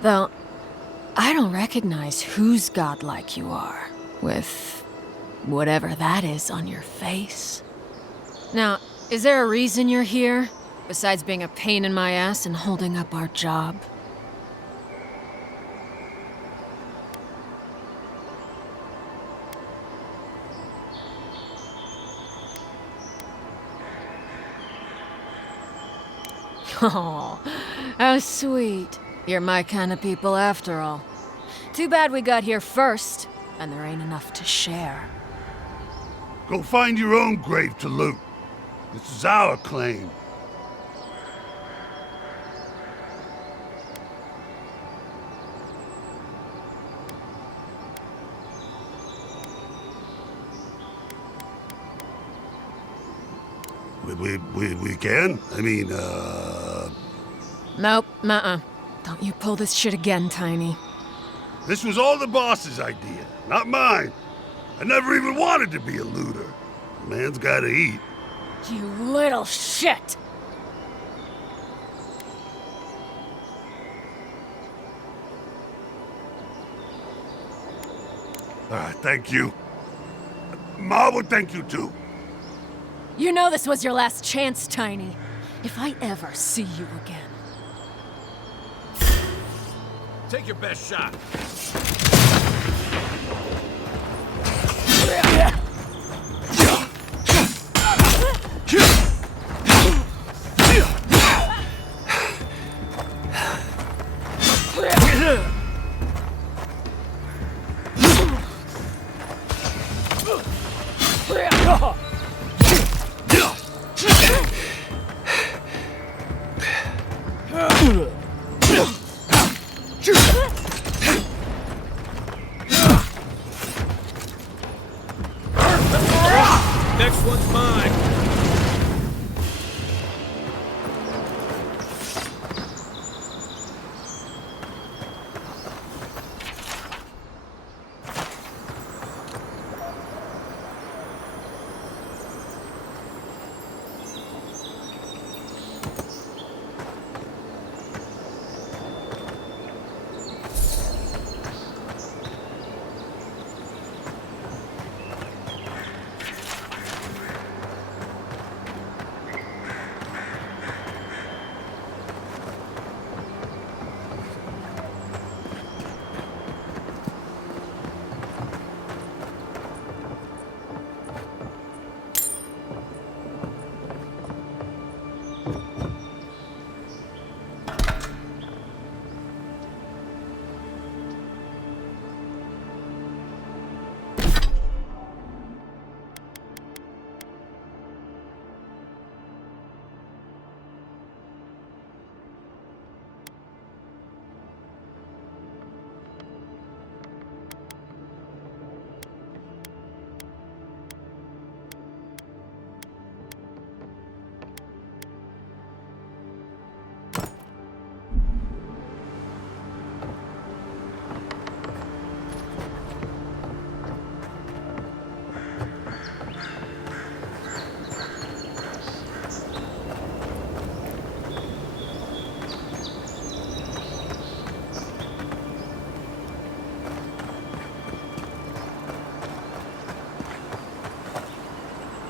Though, I don't recognize whose godlike you are, with whatever that is on your face. Now, is there a reason you're here, besides being a pain in my ass and holding up our job? Oh, how sweet. You're my kind of people after all. Too bad we got here first, and there ain't enough to share. Go find your own grave to loot. This is our claim. We can? I mean, Nope, nuh-uh. Don't you pull this shit again, Tiny. This was all the boss's idea, not mine. I never even wanted to be a looter. A man's gotta eat. You little shit! Thank you. Ma would thank you too. You know this was your last chance, Tiny. If I ever see you again. Take your best shot. Next one's mine.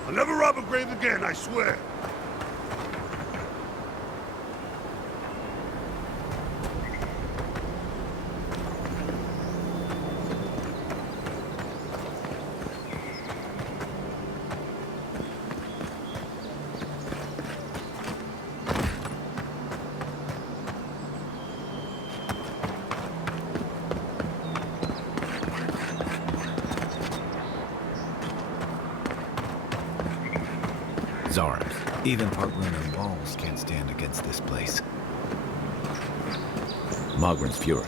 I'll never rob a grave again, I swear. Arms. Even park-run and walls can't stand against this place. Mogren's fury.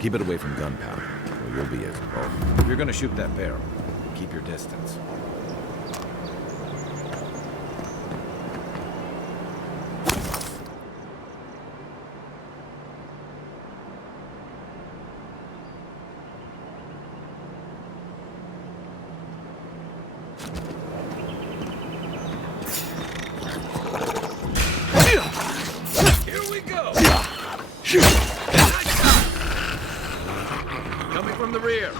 Keep it away from gunpowder, or you'll be as involved. If you're gonna shoot that barrel, keep your distance. Coming from the rear.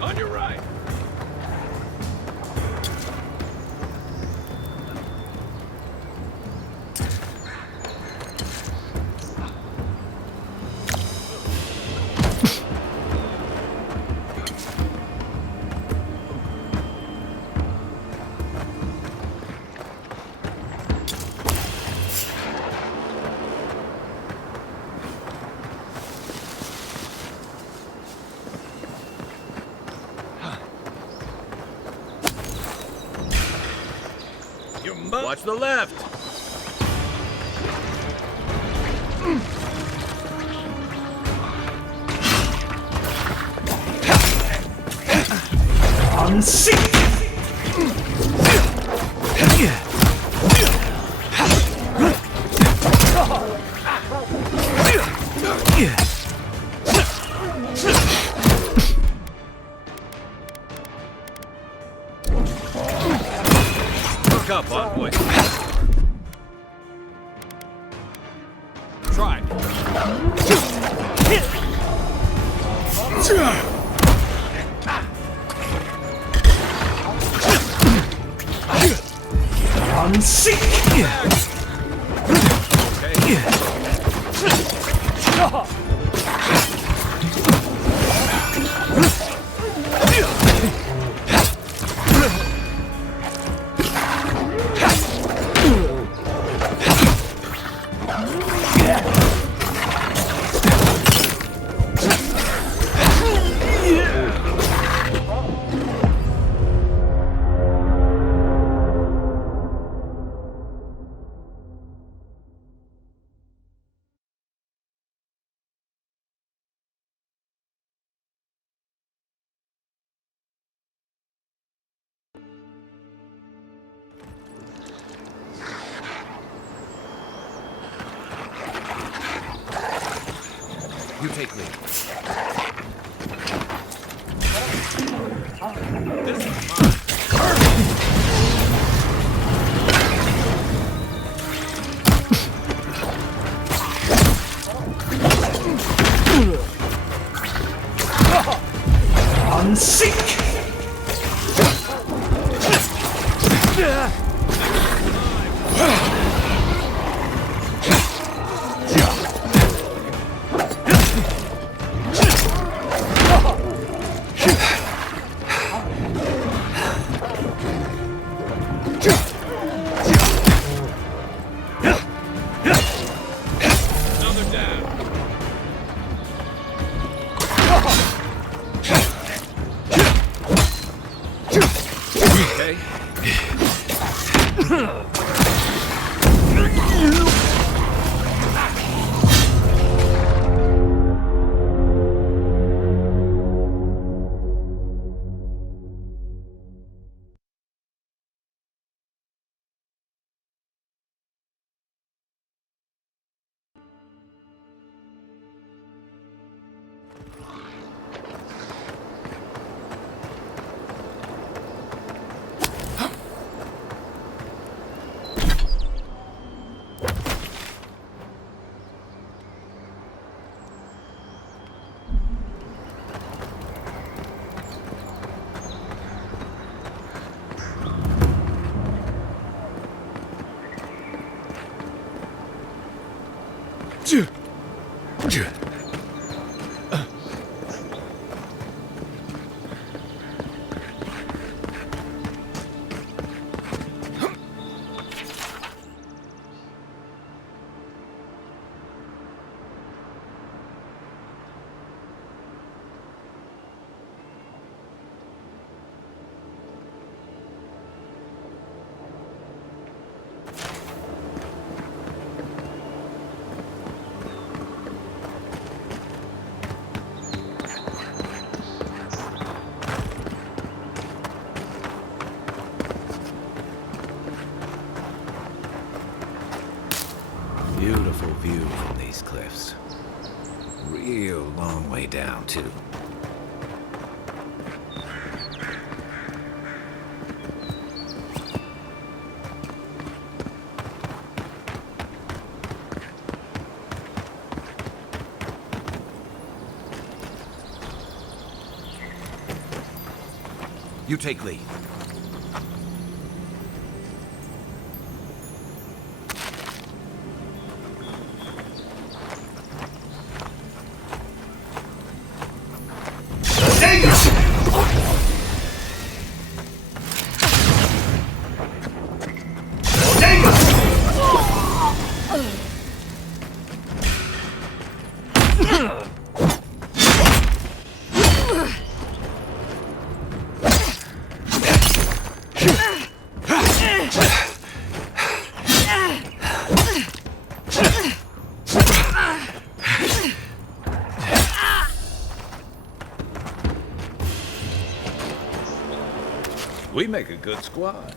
On your right. Watch the left. Unseat! Look up, Envoy. Try. Unseat! You take lead. This is mine. Unseat! Another down. Okay. Beautiful view from these cliffs. Real You long way down, too. You take lead. We make a good squad.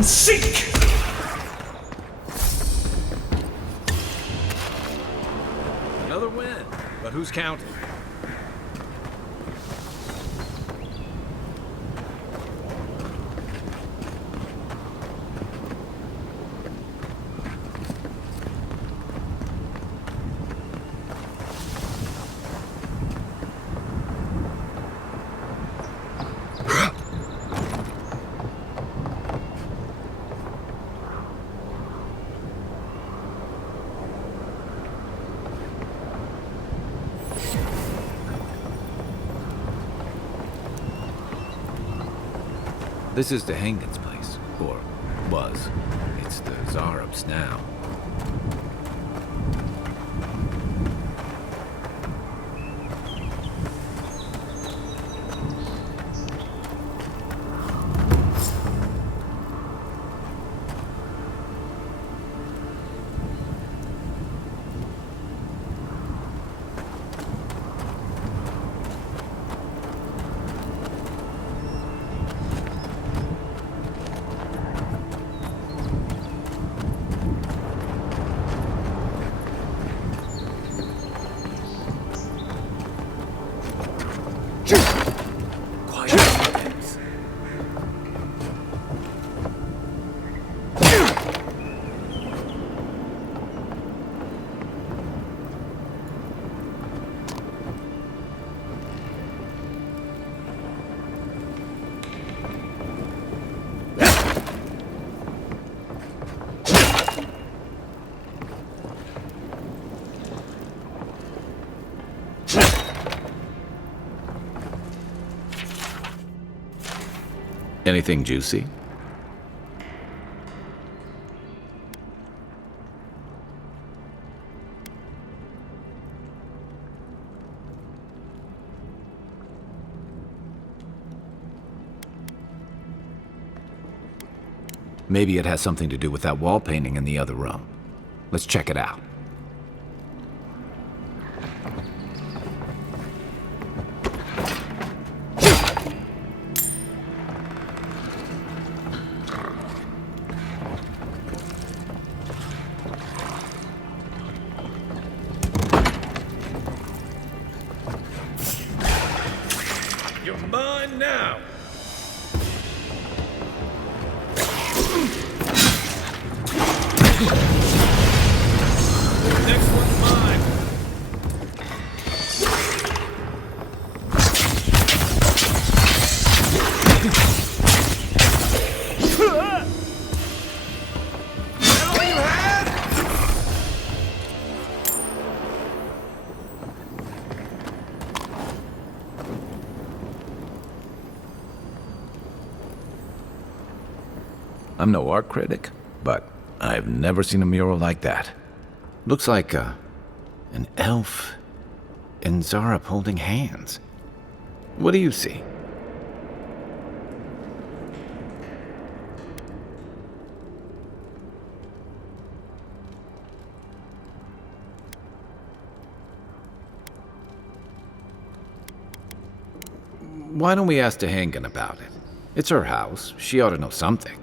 Seek! Another win, but who's counting? This is the Hangin's place, or was. It's the Zarub's now. Anything juicy? Maybe it has something to do with that wall painting in the other room. Let's check it out. You're mine now. Next one's mine. That all you had? I'm no art critic, but I've never seen a mural like that. Looks like an elf and Zarep holding hands. What do you see? Why don't we ask Tehangan about it? It's her house. She ought to know something.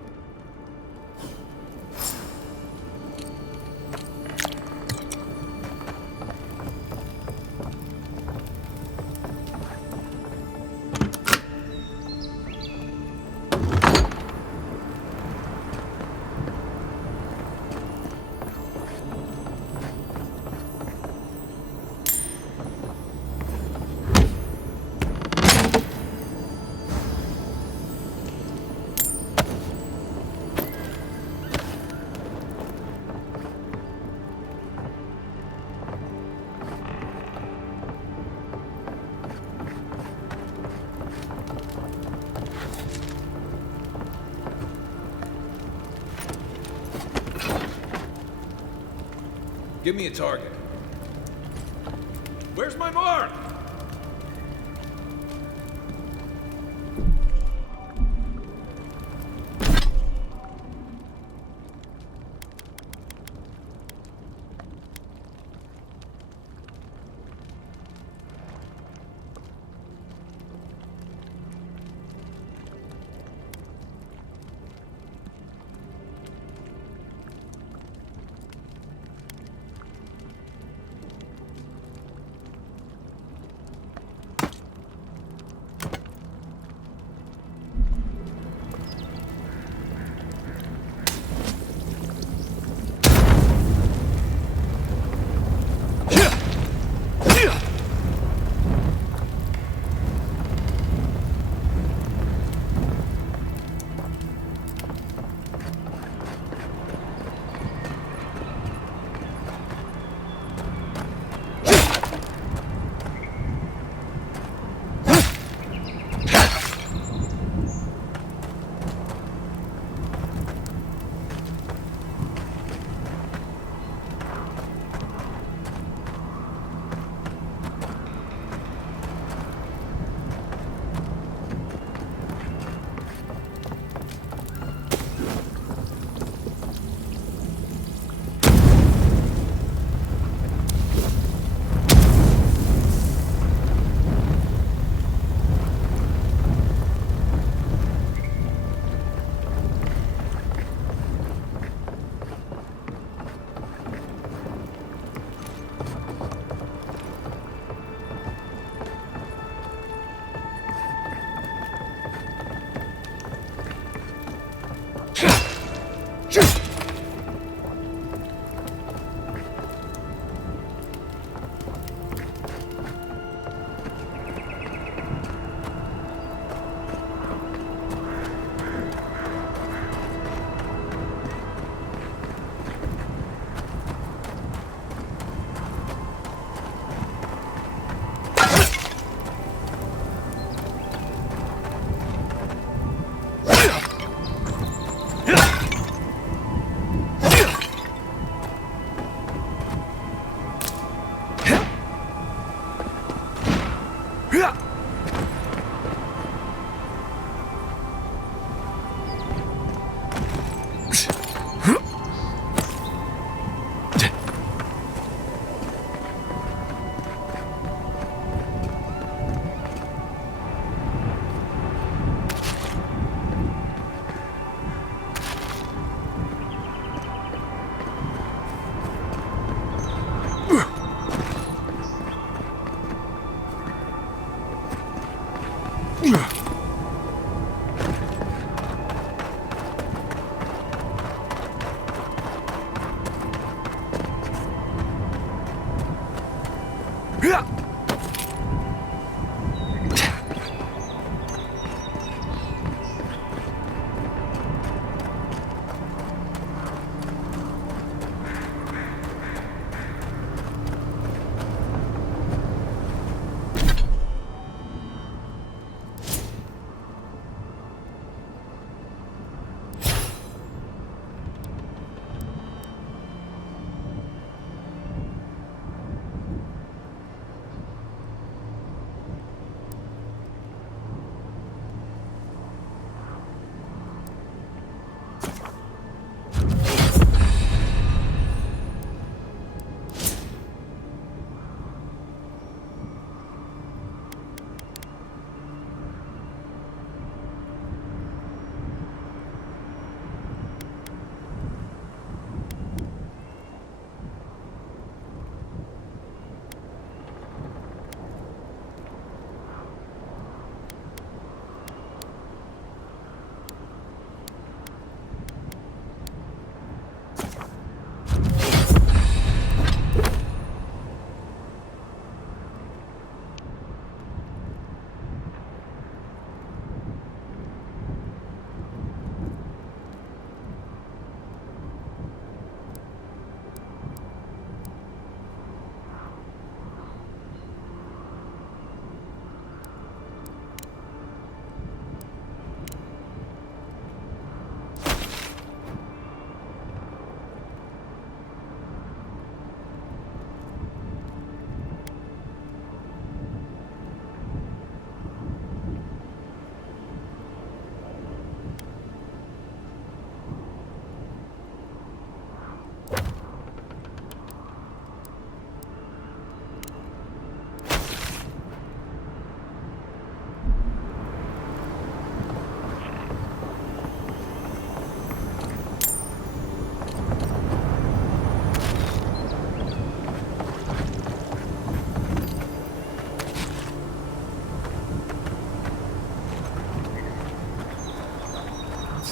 Give me a target. Where's my mark?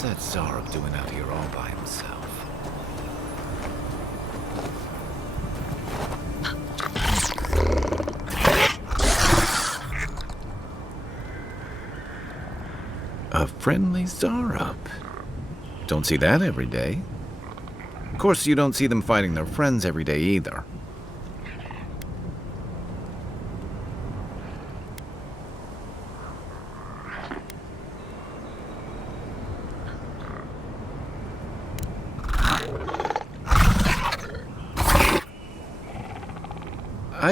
that Zarab doing out here all by himself? A friendly Zarab. Don't see that every day. Of course, you don't see them fighting their friends every day either.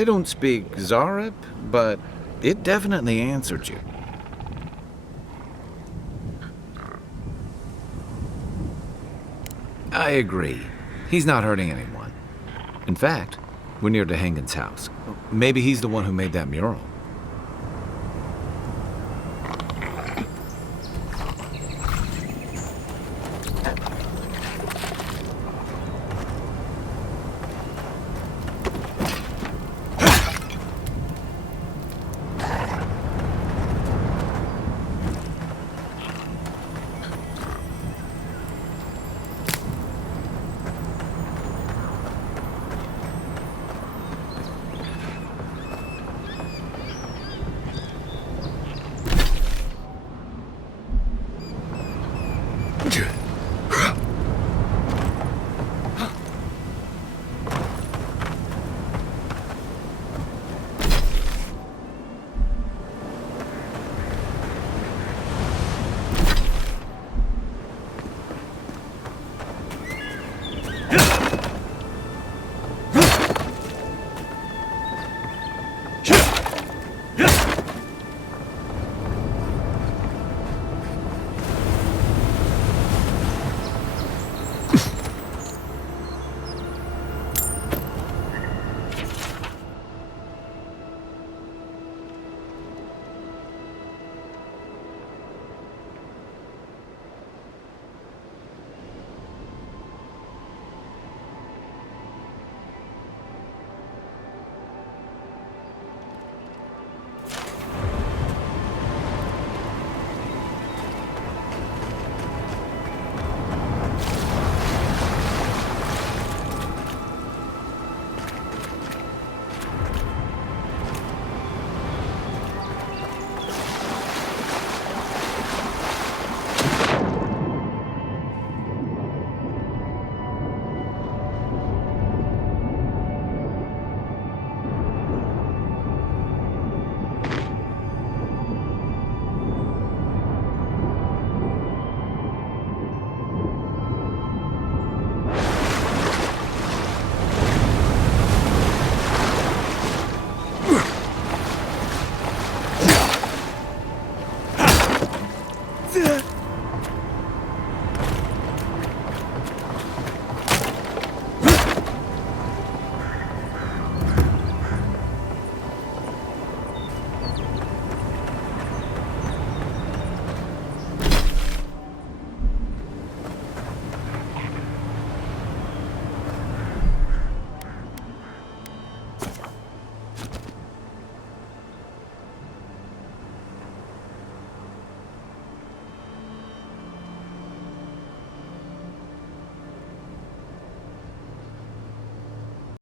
I don't speak Zarab, but it definitely answered you. I agree. He's not hurting anyone. In fact, we're near DeHangen's house. Maybe he's the one who made that mural.